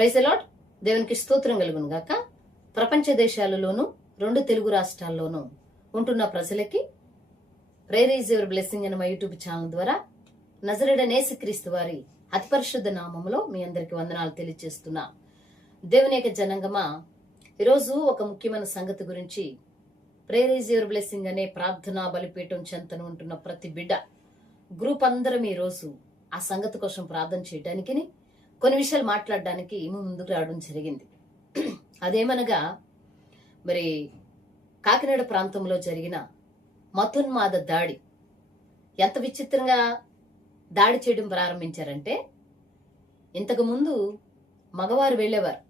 Praise the lord. దేవునికి స్తోత్రం కలుగును గాక. ప్రపంచ దేశాలలోనూ 2 తెలుగు రాష్ట్రాల్లోనూ ఉంటున్న ప్రజలకి ప్రేయర్ ఈజ్ యువర్ బ్లెస్సింగ్ అనే మా యూట్యూబ్ ఛానల్ ద్వారా నజరేయుడైన యేసుక్రీస్తు వారి అతి పరిశుద్ధ నామములో మీ అందరికి వందనాలు తెలియజేస్తున్నా. దేవుని యొక్క జనంగమా, ఈరోజు ఒక ముఖ్యమైన సంగతి గురించి ప్రేయర్ ఈజ్ యువర్ బ్లెస్సింగ్ అనే ప్రార్థనా బలిపీఠం చెంతను ఉంటున్న ప్రతి బిడ్డ గ్రూప్ అందరం ఈరోజు ఆ సంగతి కోసం ప్రార్థన చేయడానికి కొన్ని విషయాలు మాట్లాడడానికి ముందుకు రావడం జరిగింది. అదేమనగా, మరి కాకినాడ ప్రాంతంలో జరిగిన మతోన్మాద దాడి ఎంత విచిత్రంగా దాడి చేయడం ప్రారంభించారంటే, ఇంతకు ముందు మగవారు వెళ్ళేవారు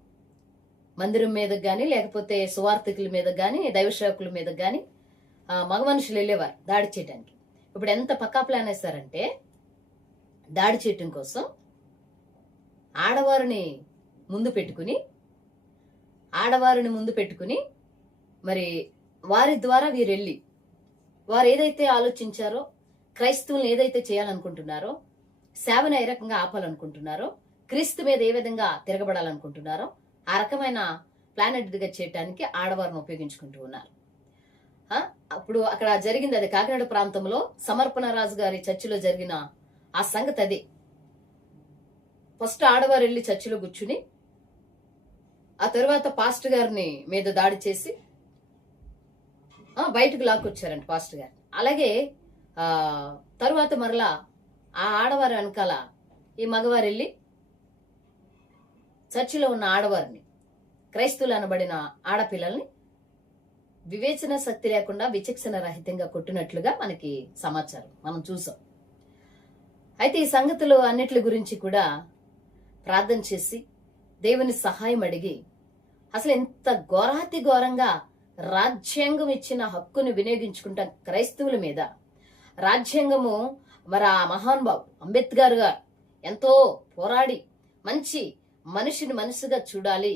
మందిరం మీదకి గాని, లేకపోతే సువార్థికుల మీద గాని, దైవసేవకుల మీద గాని మగ మనుషులు వెళ్ళేవారు దాడి చేయడానికి. ఇప్పుడు ఎంత పక్కా ప్లాన్ వేస్తారంటే, దాడి చేయటం కోసం ఆడవారిని ముందు పెట్టుకుని మరి వారి ద్వారా వీరెళ్ళి వారు ఏదైతే ఆలోచించారో, క్రైస్తవులను ఏదైతే చేయాలనుకుంటున్నారో, సేవను ఏ రకంగా ఆపాలనుకుంటున్నారో, క్రీస్తు మీద ఏ విధంగా తిరగబడాలనుకుంటున్నారో ఆ రకమైన ప్లానెట్గా చేయటానికి ఆడవారిని ఉపయోగించుకుంటూ ఉన్నారు. అప్పుడు అక్కడ జరిగింది అది కాకినాడ ప్రాంతంలో సమర్పణ రాజు గారి చర్చిలో జరిగిన ఆ సంగతి అదే. ఫస్ట్ ఆడవారు వెళ్ళి చర్చిలో కూర్చుని ఆ తర్వాత పాస్టర్ గారిని మీద దాడి చేసి బయటకు లాక్కొచ్చారంట పాస్టర్ గారిని. అలాగే తరువాత మరలా ఆ ఆడవారి వెనకాల ఈ మగవారు వెళ్ళి చర్చిలో ఉన్న ఆడవారిని, క్రైస్తవులు అనబడిన ఆడపిల్లల్ని వివేచన శక్తి లేకుండా విచక్షణ రహితంగా కొట్టినట్లుగా మనకి సమాచారం, మనం చూసాం. అయితే ఈ సంగతులు అన్నిటి గురించి కూడా ప్రార్థన చేసి దేవుని సహాయం అడిగి, అసలు ఎంత ఘోరాతి ఘోరంగా రాజ్యాంగం ఇచ్చిన హక్కును వినియోగించుకుంటాం క్రైస్తవుల మీద. రాజ్యాంగము మరి ఆ మహానుభావుడు అంబేద్కర్ గారు ఎంతో పోరాడి మంచి మనిషిని మనిషిగా చూడాలి,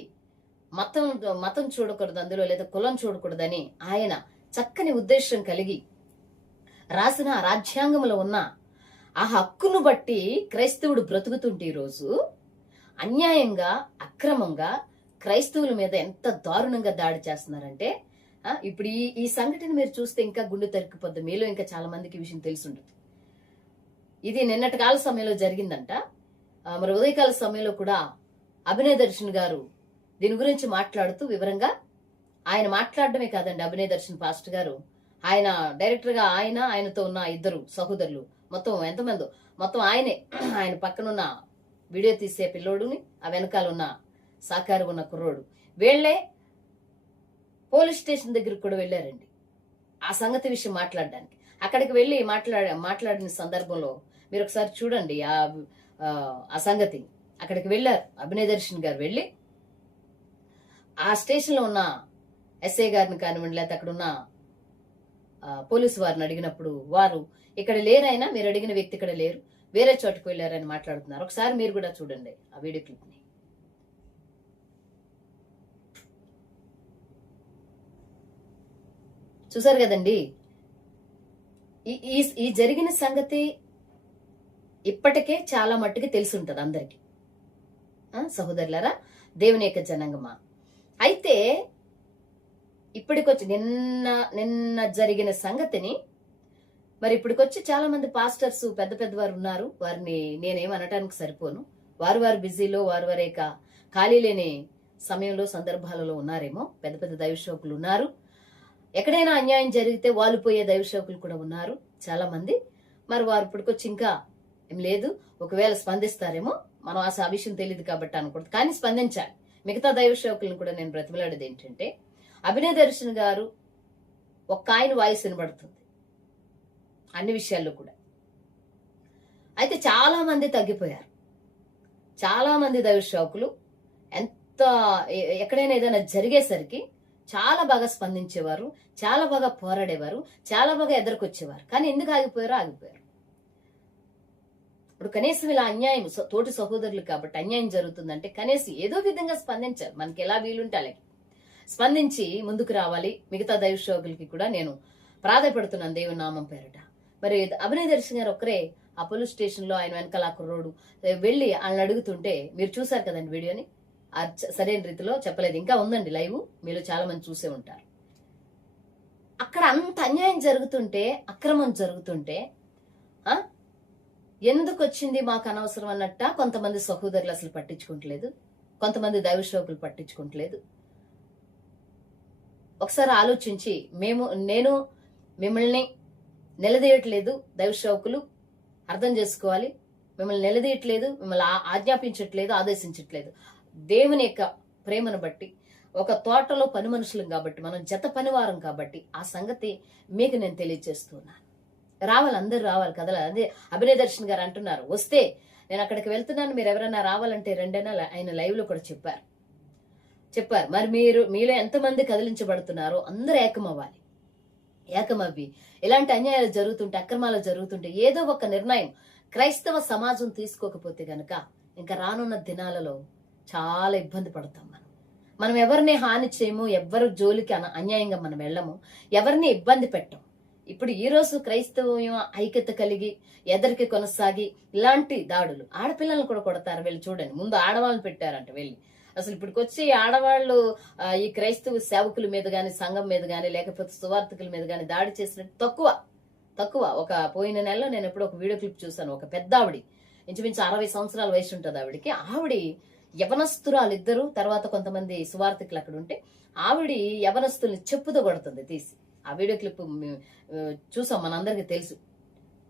మతం చూడకూడదు అందులో, లేదా కులం చూడకూడదని ఆయన చక్కని ఉద్దేశం కలిగి రాసిన రాజ్యాంగంలో ఉన్న ఆ హక్కును బట్టి క్రైస్తవుడు బ్రతుకుతుంటే ఈరోజు అన్యాయంగా, అక్రమంగా క్రైస్తవుల మీద ఎంత దారుణంగా దాడి చేస్తున్నారంటే, ఇప్పుడు ఈ సంఘటన మీరు చూస్తే ఇంకా గుండె తరికిపోద్ది. మీలో ఇంకా చాలా మందికి విషయం తెలుసుండదు. ఇది నిన్నటి కాల సమయంలో జరిగిందంట. మరి ఉదయకాల సమయంలో కూడా అభినయ దర్శన్ గారు దీని గురించి మాట్లాడుతూ వివరంగా, ఆయన మాట్లాడడమే కాదండి, అభినయ దర్శన్ పాస్టర్ గారు, ఆయన డైరెక్టర్ గా ఆయనతో ఉన్న 2 సహోదరులు, మొత్తం ఎంతమందో, మొత్తం ఆయన పక్కనున్న వీడియో తీసే పిల్లోడుని, ఆ వెనకాల ఉన్న సాకారు ఉన్న కుర్రోడు, వీళ్లే పోలీస్ స్టేషన్ దగ్గరికి కూడా వెళ్ళారండి ఆ సంగతి విషయం మాట్లాడడానికి. అక్కడికి వెళ్ళి మాట్లాడిన సందర్భంలో మీరు ఒకసారి చూడండి ఆ సంగతి. అక్కడికి వెళ్ళారు అభినయ దర్శన్ గారు, వెళ్ళి ఆ స్టేషన్ లో ఉన్న ఎస్ఐ గారిని కానివ్వండి, లేకపోతే అక్కడ ఉన్న పోలీసు వారిని అడిగినప్పుడు వారు ఇక్కడ లేరైనా, మీరు అడిగిన వ్యక్తి ఇక్కడ లేరు, వేరే చోటుకు వెళ్ళారని మాట్లాడుతున్నారు. ఒకసారి మీరు కూడా చూడండి ఆ వీడియో క్లిప్ ని. చూసారు కదండి. ఈ జరిగిన సంగతి ఇప్పటికే చాలా మట్టుకి తెలిసి ఉంటది అందరికి, సహోదరులారా, దేవుని యొక్క జనాంగమా. అయితే ఇప్పటికొచ్చి నిన్న జరిగిన సంగతిని మరి ఇప్పటికొచ్చి చాలా మంది పాస్టర్స్, పెద్ద వారు ఉన్నారు. వారిని నేనేమనటానికి సరిపోను. వారు బిజీలో, వారి ఖాళీ లేని సమయంలో, సందర్భాలలో ఉన్నారేమో. పెద్ద దైవసేవకులు ఉన్నారు. ఎక్కడైనా అన్యాయం జరిగితే వాలిపోయే దైవసేవకులు కూడా ఉన్నారు చాలా మంది. మరి వారు ఇప్పటికొచ్చి ఇంకా ఏం లేదు, ఒకవేళ స్పందిస్తారేమో, మనం ఆ విషయం తెలియదు కాబట్టి అనకూడదు, కానీ స్పందించాలి. మిగతా దైవసేవకులను కూడా నేను బ్రతిమలాడేది ఏంటంటే, అభినయ దర్శన్ గారు ఆయన వాయిస్ వినబడుతుంది అన్ని విషయాల్లో కూడా. అయితే చాలా మంది తగ్గిపోయారు. చాలా మంది దైవసేవకులు ఎక్కడైనా ఏదైనా జరిగేసరికి చాలా బాగా స్పందించేవారు, చాలా బాగా పోరాడేవారు, చాలా బాగా ఎదుర్కొచ్చేవారు. కానీ ఎందుకు ఆగిపోయారు. ఇప్పుడు కనీసం ఇలా అన్యాయం, తోటి సహోదరులు కాబట్టి అన్యాయం జరుగుతుందంటే కనీసం ఏదో విధంగా స్పందించారు. మనకి ఎలా వీలుంటే అలాగే స్పందించి ముందుకు రావాలి. మిగతా దైవసేవకులకి కూడా నేను ప్రాధాయపడుతున్నాను దేవుని నామం పేరిట. మరి అభినయ దర్శన్ గారు ఒక్కరే ఆ పోలీస్ స్టేషన్ లో ఆయన వెనకాల కుర్రోడు వెళ్లి వాళ్ళని అడుగుతుంటే మీరు చూసారు కదండి వీడియోని. సరైన రీతిలో చెప్పలేదు. ఇంకా ఉందండి లైవ్, మీలో చాలా మంది చూసే ఉంటారు. అక్కడ అంత అన్యాయం జరుగుతుంటే, అక్రమం జరుగుతుంటే ఎందుకు వచ్చింది మాకు అనవసరం అన్నట్ట కొంతమంది సహోదరులు అసలు పట్టించుకుంటలేదు, కొంతమంది దైవ సేవకులు పట్టించుకుంటలేదు. ఒకసారి ఆలోచించి, నేను మిమ్మల్ని నిలదీయట్లేదు, దైవ సేవకులు అర్థం చేసుకోవాలి. మిమ్మల్ని నిలదీయట్లేదు, మిమ్మల్ని ఆజ్ఞాపించట్లేదు, ఆదేశించట్లేదు. దేవుని యొక్క ప్రేమను బట్టి, ఒక తోటలో పని మనుషులం కాబట్టి, మనం జత పనివారం కాబట్టి ఆ సంగతి మీకు నేను తెలియజేస్తున్నాను. రావాలి, అందరూ రావాలి కదలా. అదే అభినయ దర్శన్ గారు అంటున్నారు, వస్తే నేను అక్కడికి వెళ్తున్నాను, మీరు ఎవరైనా రావాలంటే రెండైనా ఆయన లైవ్ లో కూడా చెప్పారు. మరి మీలో ఎంతమంది కదిలించబడుతున్నారో అందరూ ఏకమవ్వి ఇలాంటి అన్యాయాలు జరుగుతుంటే, అక్రమాలు జరుగుతుంటే ఏదో ఒక నిర్ణయం క్రైస్తవ సమాజం తీసుకోకపోతే గనక ఇంకా రానున్న దినాలలో చాలా ఇబ్బంది పడతాం. మనం ఎవరిని హాని చేయము, ఎవరు జోలికి అన్యాయంగా మనం వెళ్ళము, ఎవరిని ఇబ్బంది పెట్టం. ఇప్పుడు ఈ రోజు క్రైస్తవం ఐక్యత కలిగి ఎదరికి కొనసాగి ఇలాంటి దాడులు, ఆడపిల్లలను కూడా కొడతారు. వెళ్ళి చూడండి, ముందు ఆడవాళ్ళని పెట్టారంట వెళ్ళి. అసలు ఇప్పటికొచ్చి ఆడవాళ్ళు ఈ క్రైస్తవ సేవకుల మీద గాని, సంఘం మీద గాని, లేకపోతే సువార్థకుల మీద గాని దాడి చేసినట్టు తక్కువ. ఒక పోయిన నెలలో నేను ఎప్పుడు ఒక వీడియో క్లిప్ చూసాను. ఒక పెద్ద ఆవిడ, ఇంచుమించు 60 సంవత్సరాల వయసు ఉంటుంది ఆవిడికి. ఆవిడ యవనస్తురాలు ఇద్దరు, తర్వాత కొంతమంది సువార్థకులు అక్కడ ఉంటే ఆవిడ యవనస్తుల్ని చెప్పుతో కొడుతుంది తీసి. ఆ వీడియో క్లిప్ చూసాం, మనందరికీ తెలుసు.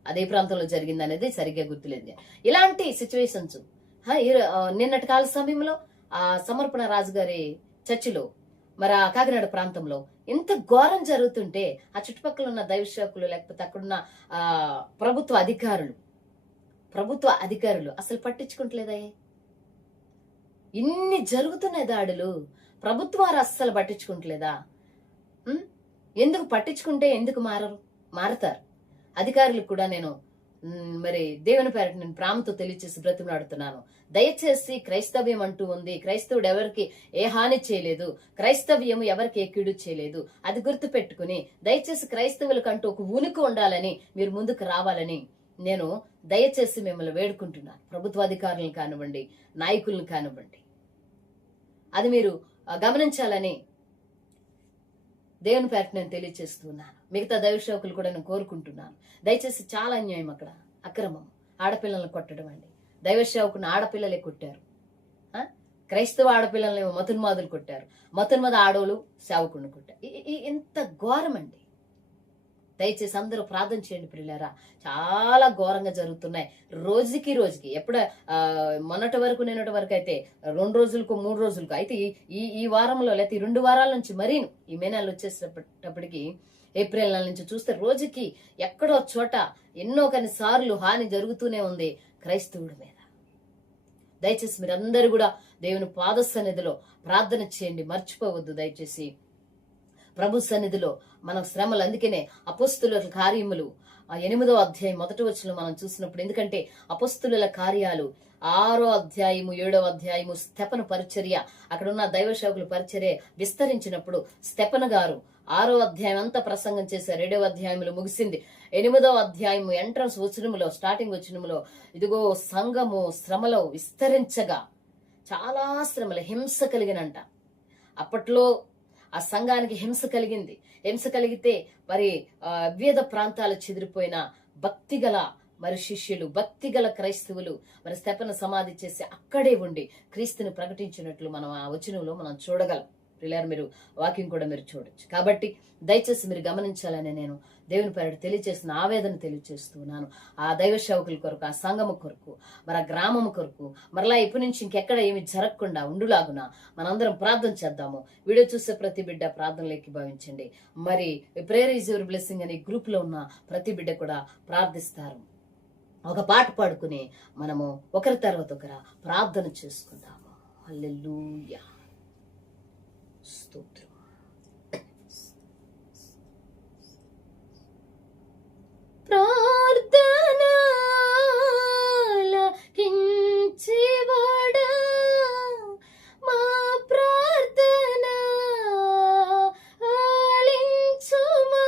అదే ప్రాంతంలో జరిగింది అనేది సరిగ్గా గుర్తులేదు. ఇలాంటి సిచ్యువేషన్స్ నిన్నటి కాల సమయంలో ఆ సమర్పణ రాజు గారి చర్చిలో, మరి ఆ కాకినాడ ప్రాంతంలో ఇంత ఘోరం జరుగుతుంటే ఆ చుట్టుపక్కల ఉన్న దైవ సేవకులు, లేకపోతే అక్కడున్న ప్రభుత్వ అధికారులు అసలు పట్టించుకుంటలేదయ్యే. ఇన్ని జరుగుతున్నాయి దాడులు, ప్రభుత్వాలు అస్సలు పట్టించుకుంటలేదా? ఎందుకు పట్టించుకుంటే ఎందుకు మారతారు? అధికారులకు కూడా నేను మరి దేవుని పేరట నేను ప్రేమతో తెలియచేసి బ్రతిమలాడుతున్నాను. దయచేసి క్రైస్తవ్యం అంటూ ఉంది, క్రైస్తవుడు ఎవరికి ఏ హాని చేయలేదు, క్రైస్తవ్యం ఎవరికి ఏ కీడు చేయలేదు, అది గుర్తు పెట్టుకుని దయచేసి క్రైస్తవులకంటూ ఒక ఉనికి ఉండాలని మీరు ముందుకు రావాలని నేను దయచేసి మిమ్మల్ని వేడుకుంటున్నాను. ప్రభుత్వాధికారులను కానివ్వండి, నాయకులను కానివ్వండి, అది మీరు గమనించాలని దేవుని పేరట నేను తెలియచేస్తున్నాను. మిగతా దైవ సేవకులు కూడా నేను కోరుకుంటున్నాను. దయచేసి చాలా అన్యాయం అక్కడ, అక్రమం, ఆడపిల్లలను కొట్టడం అండి. దైవ సేవకుని ఆడపిల్లలే కొట్టారు, క్రైస్తవ ఆడపిల్లల్ని మతున్మాదులు కొట్టారు, మతున్మాద ఆడోళ్ళు సేవకుడిని కొట్టారు. ఎంత ఘోరం అండి. దయచేసి అందరూ ప్రార్థన చేయండి ప్రియులారా. చాలా ఘోరంగా జరుగుతున్నాయి రోజుకి. ఎప్పుడు మొన్నటి వరకు నిన్నటి వరకు అయితే 2 రోజులకు 3 రోజులకు అయితే ఈ వారంలో లేకపోతే 2 వారాల నుంచి మరీ ఈ మే నెలలు వచ్చేటప్పటికి ఏప్రిల్ నెల నుంచి చూస్తే రోజుకి ఎక్కడో చోట ఎన్నో సార్లు హాని జరుగుతూనే ఉంది క్రైస్తవుడి మీద. దయచేసి మీరందరూ కూడా దేవుని పాద సన్నిధిలో ప్రార్థన చేయండి, మర్చిపోవద్దు. దయచేసి ప్రభు సన్నిధిలో మన శ్రమలు, అందుకనే అపోస్తుల కార్యములు 8వ అధ్యాయం 1వ వచనం మనం చూసినప్పుడు, ఎందుకంటే అపోస్తుల కార్యాలు 6వ అధ్యాయము 7వ అధ్యాయము స్తెఫను పరిచర్య, అక్కడ ఉన్న దైవ సేవకుల పరిచర్య విస్తరించినప్పుడు స్తెఫను గారు 6వ అధ్యాయం అంతా ప్రసంగం చేశారు. 7వ అధ్యాయంలో ముగిసింది. 8వ అధ్యాయము ఎంట్రన్స్ వచనములో, స్టార్టింగ్ వచనములో, ఇదిగో సంఘము శ్రమలో విస్తరించగా, చాలా శ్రమల హింస కలిగినంట. అప్పట్లో ఆ సంఘానికి హింస కలిగితే మరి వివిధ ప్రాంతాలు చెదిరిపోయిన భక్తిగల మరి శిష్యులు, భక్తిగల క్రైస్తవులు మరి స్తెఫను సమాధి చేసి అక్కడే ఉండి క్రీస్తుని ప్రకటించినట్లు మనం ఆ వచనంలో మనం చూడగలం. పిల్లలు మీరు వాక్యం కూడా మీరు చూడొచ్చు. కాబట్టి దయచేసి మీరు గమనించాలని నేను దేవుని పేరట తెలియచేస్తున్న ఆవేదన తెలియచేస్తున్నాను. ఆ దైవ సేవకుల కొరకు, ఆ సంఘము కొరకు, మరి ఆ గ్రామము కొరకు, మరలా ఇప్పటి నుంచి ఇంకెక్కడ ఏమి జరగకుండా ఉండులాగున మనందరం ప్రార్థన చేద్దాము. వీడియో చూసే ప్రతి బిడ్డ ప్రార్థనలోకి భావించండి. మరి ప్రేయర్ ఈజ్ యువర్ బ్లెస్సింగ్ అనే గ్రూప్ లో ఉన్న ప్రతి బిడ్డ కూడా ప్రార్థిస్తారు. ఒక పాట పాడుకుని మనము ఒకరి తర్వాత ఒకరు ప్రార్థన చేసుకుందాము. హల్లెలూయా, స్తోత్రం. ప్రార్థనలకించేవాడా, మా ప్రార్థన ఆలించుమా.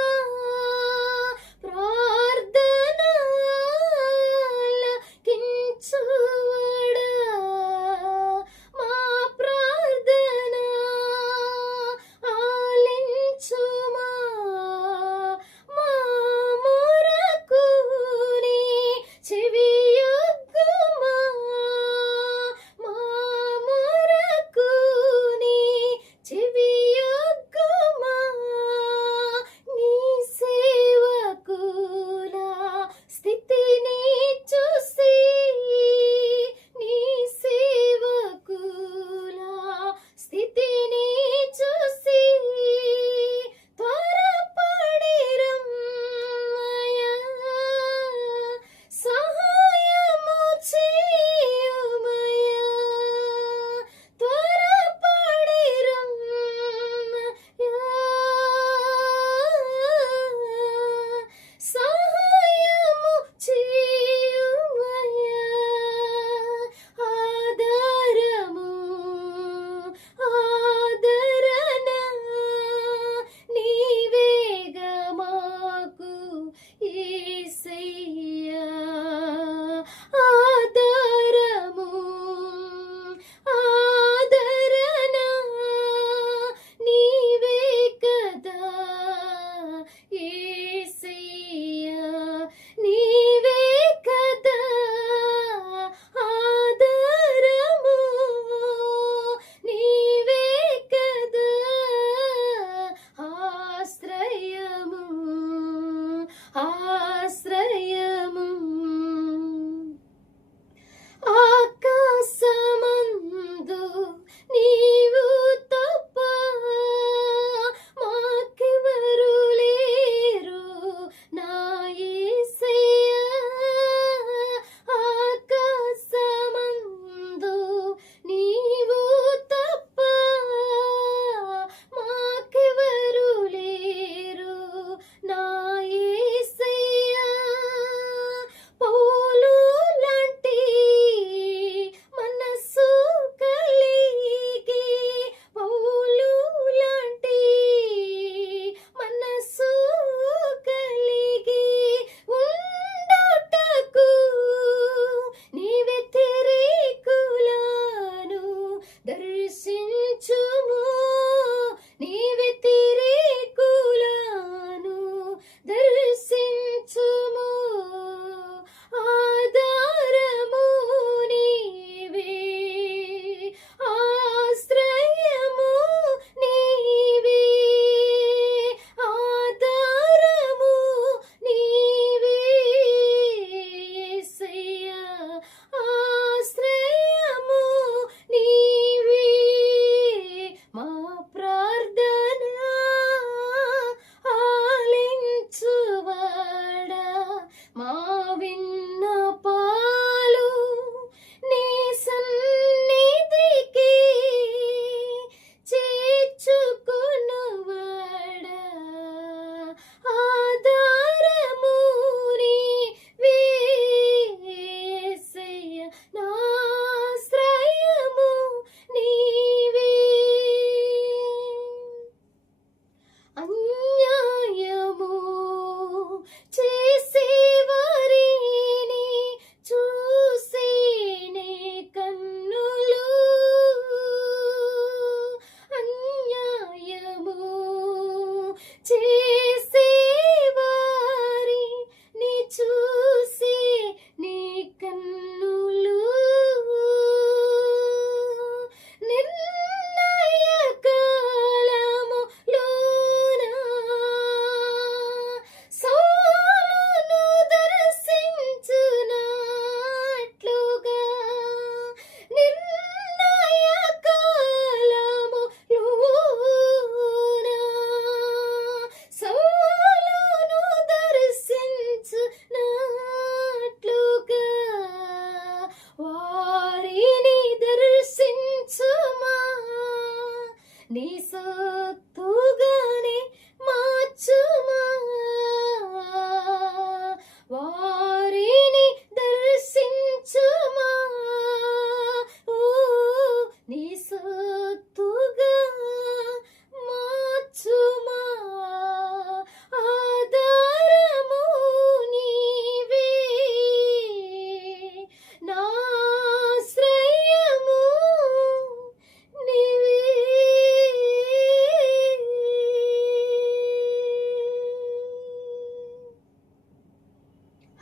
ప్రార్థనలకించువాడా, మా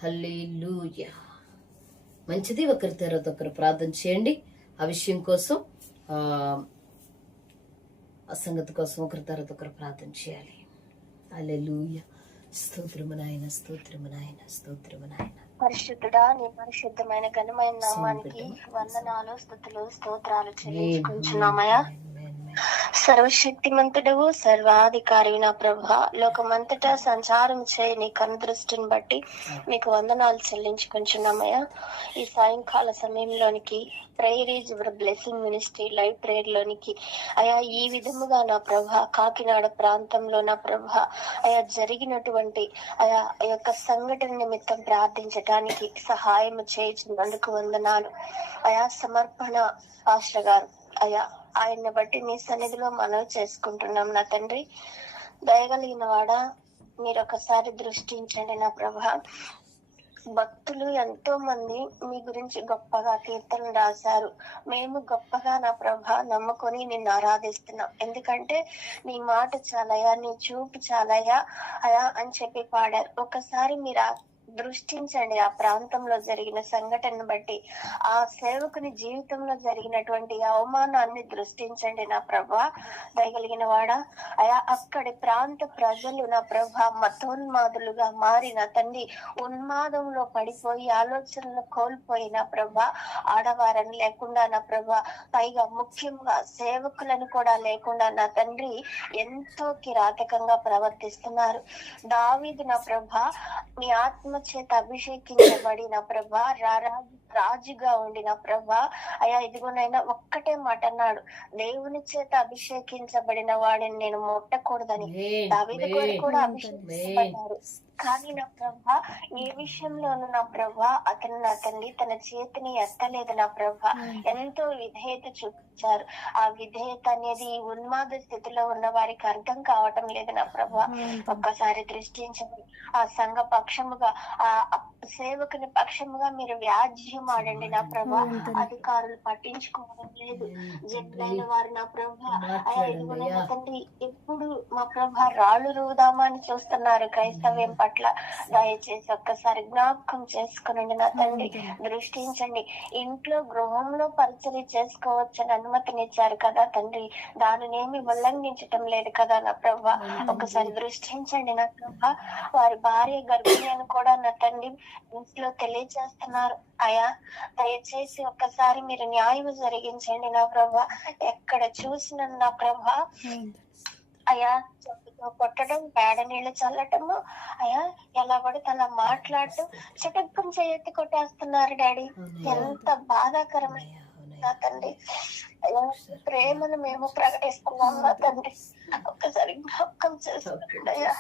హల్లెలూయా. మంచిది. ఒకరి తర్వాత ఒకరు ప్రార్థన చేయండి. ఆ విషయం కోసం, ఆ సంగతి కోసం ఒకరి తర్వాత ఒకరు ప్రార్థన చేయాలి. హల్లెలూయా. స్తోత్రము నాయన, స్తోత్రము నాయన, స్తోత్రము నాయన. పరిశుద్ధుడా, నీ పరిశుద్ధమైన ఘనమైన నామానికి వందనాలు, స్తుతులు, స్తోత్రాలు చెల్లించుకుంటున్నామయ్యా. సర్వశక్తిమంతుడవు, సర్వాధికారి నా ప్రభ, లోకమంతటా సంచారం చేయి నీ కనుదృష్టిని బట్టి మీకు వందనాలు చెల్లించుకుంటున్నామయ్యా. ఈ సాయంకాల సమయంలోనికి prayer is your blessing ministry live prayer లోనికి అయా ఈ విధముగా నా ప్రభ కాకినాడ ప్రాంతంలో నా ప్రభ అయా జరిగినటువంటి అయా యొక్క సంఘటన నిమిత్తం ప్రార్థించడానికి సహాయం చేయించినందుకు వందనాలు అయా. సమర్పణ పాస్టర్ గారు అయా, ఆయన్ని బట్టి మీ సన్నిధిలో మనవి చేసుకుంటున్నాం నా తండ్రి. దయగలిగిన వాడా, మీరు ఒకసారి దృష్టించండి నా ప్రభ. భక్తులు ఎంతో మంది మీ గురించి గొప్పగా కీర్తనలు రాశారు. మేము గొప్పగా నా ప్రభ నమ్ముకొని నిన్ను ఆరాధిస్తున్నాం. ఎందుకంటే నీ మాట చాలయా, నీ చూపు చాలయా అయా అని చెప్పి పాడారు. ఒకసారి మీరు దృష్టించండి ఆ ప్రాంతంలో జరిగిన సంఘటనను బట్టి, ఆ సేవకుని జీవితంలో జరిగినటువంటి అవమానాన్ని దృష్టించండి నా ప్రభా. దయగలిగిన వాడా అయా, అక్కడి ప్రాంత ప్రజలు నా ప్రభా మతోన్మాదులుగా మారి నా తండ్రి ఉన్మాదంలో పడిపోయి ఆలోచనలు కోల్పోయి నా ప్రభా ఆడవారని లేకుండా నా ప్రభా, పైగా ముఖ్యంగా సేవకులను కూడా లేకుండా నా తండ్రి ఎంతో కిరాతకంగా ప్రవర్తిస్తున్నారు. దావీదు నా ప్రభా నీ ఆత్మ చేత అభిషేకించబడి నా ప్రభా రాజుగా ఉండిన ప్రభా అయా, ఇదిగోనైనా ఒక్కటే మాట అన్నాడు, దేవుని చేత అభిషేకించబడిన వాడిని నేను ముట్టకూడదని. దావీదు కూడా అభిషేకించబడ్డారు. కానీ నా ప్రభా ఏ విషయంలోనూ నా ప్రభా అతను నా తండ్రి తన చేతిని ఎత్తలేదు నా ప్రభా. ఎంతో విధేయత చూపించారు. ఆ విధేయత అనేది ఈ ఉన్మాద స్థితిలో ఉన్న వారికి అర్థం కావటం లేదు నా ప్రభా. ఒక్కసారి దృష్టించండి. ఆ సంఘ పక్షముగా, ఆ సేవకుని పక్షముగా మీరు వ్యాజ్యం ఆడండి నా ప్రభా. అధికారులు పట్టించుకోవడం లేదు. జడ్లైన వారు నా ప్రభా అయా తండ్రి ఎప్పుడు మా ప్రభా రాళ్ళు రువుదామా అని చూస్తున్నారు క్రైస్తవ్యం పట్ల. దయచేసి ఒక్కసారి జ్ఞాపకం చేసుకునండి నా తండ్రి. దృష్టించండి. ఇంట్లో గృహంలో పరిచర్య చేసుకోవచ్చని అనుమతినిచ్చారు కదా తండ్రి, దానినేమి ఉల్లంఘించటం లేదు కదా నా ప్రభా. ఒకసారి దృష్టించండి నా ప్రభా. వారి భార్య గర్భిణి అని కూడా నా తండ్రి ఇంట్లో తెలియజేస్తున్నారు అయా. దయచేసి ఒక్కసారి మీరు న్యాయం జరిగించండి నా ప్రభా. ఎక్కడ చూసిన నా ప్రభా అయా చెప్పుతో కొట్టడం, పేడ నీళ్లు చల్లటము అయా, ఎలా పడితే అలా మాట్లాడటం, చటక్కం చేయెత్తి కొట్టేస్తున్నారు డాడీ. ఎంత బాధాకరమైన తండ్రి. ప్రేమను మేము ప్రకటిస్తున్నాం నా తండ్రి. ఒక్కసారి జ్ఞాపకం చేసుకోండి అయ్యా.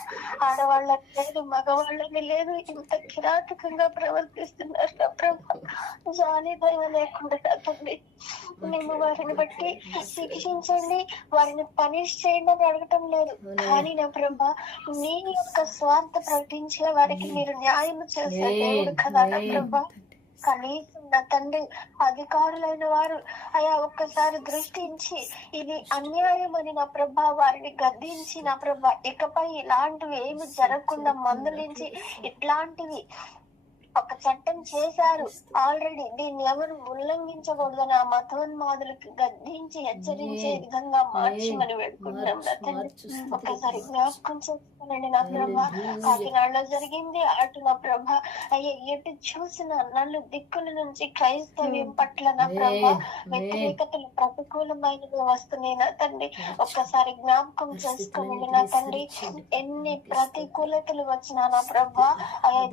ఆడవాళ్ళని లేదు, మగవాళ్ళని లేదు, ఇంత కిరాతకంగా ప్రవర్తిస్తున్నారు నా ప్రభా. జాలి దయ లేకుండా నా తండ్రి మేము వారిని బట్టి శిక్షించండి, వారిని పనిష్ చేయండి అని అడగటం లేదు. కానీ నా ప్రభా నీ యొక్క స్వార్థ ప్రకటించే వారికి మీరు న్యాయం చేసే దేవుడు కదా నా ప్రభా. కనీసం నా తండ్రి అధికారులైన వారు అయా ఒక్కసారి దృష్టించి ఇది అన్యాయం అని నా ప్రభా వారిని గద్దించి నా ప్రభా ఇకపై ఇలాంటివి ఏమి జరగకుండా మందలించి ఇట్లాంటివి ఒక చట్టం చేశారు ఆల్రెడీ, దీన్ని ఎవరు ఉల్లంఘించకూడదని ఆ మతోన్మాదులకు గద్దించి హెచ్చరించే విధంగా మార్చమని వేడుకుంటున్నాం నా తండ్రి. ఒక్కసారి జ్ఞాపకం చేసుకోనండి నా ప్రభా. కాకినాడలో జరిగింది అటు నా ప్రభా అయ్యే ఎటు చూసిన నన్ను దిక్కుల నుంచి క్రైస్తవ్యం పట్ల నా ప్రభా వ్యతిరేకతలు ప్రతికూలమైనవి వస్తున్నాయి నా తండ్రి. ఒక్కసారి జ్ఞాపకం చేసుకోనండి నా తండ్రి. ఎన్ని ప్రతికూలతలు వచ్చినా నా ప్రభా అయ్యా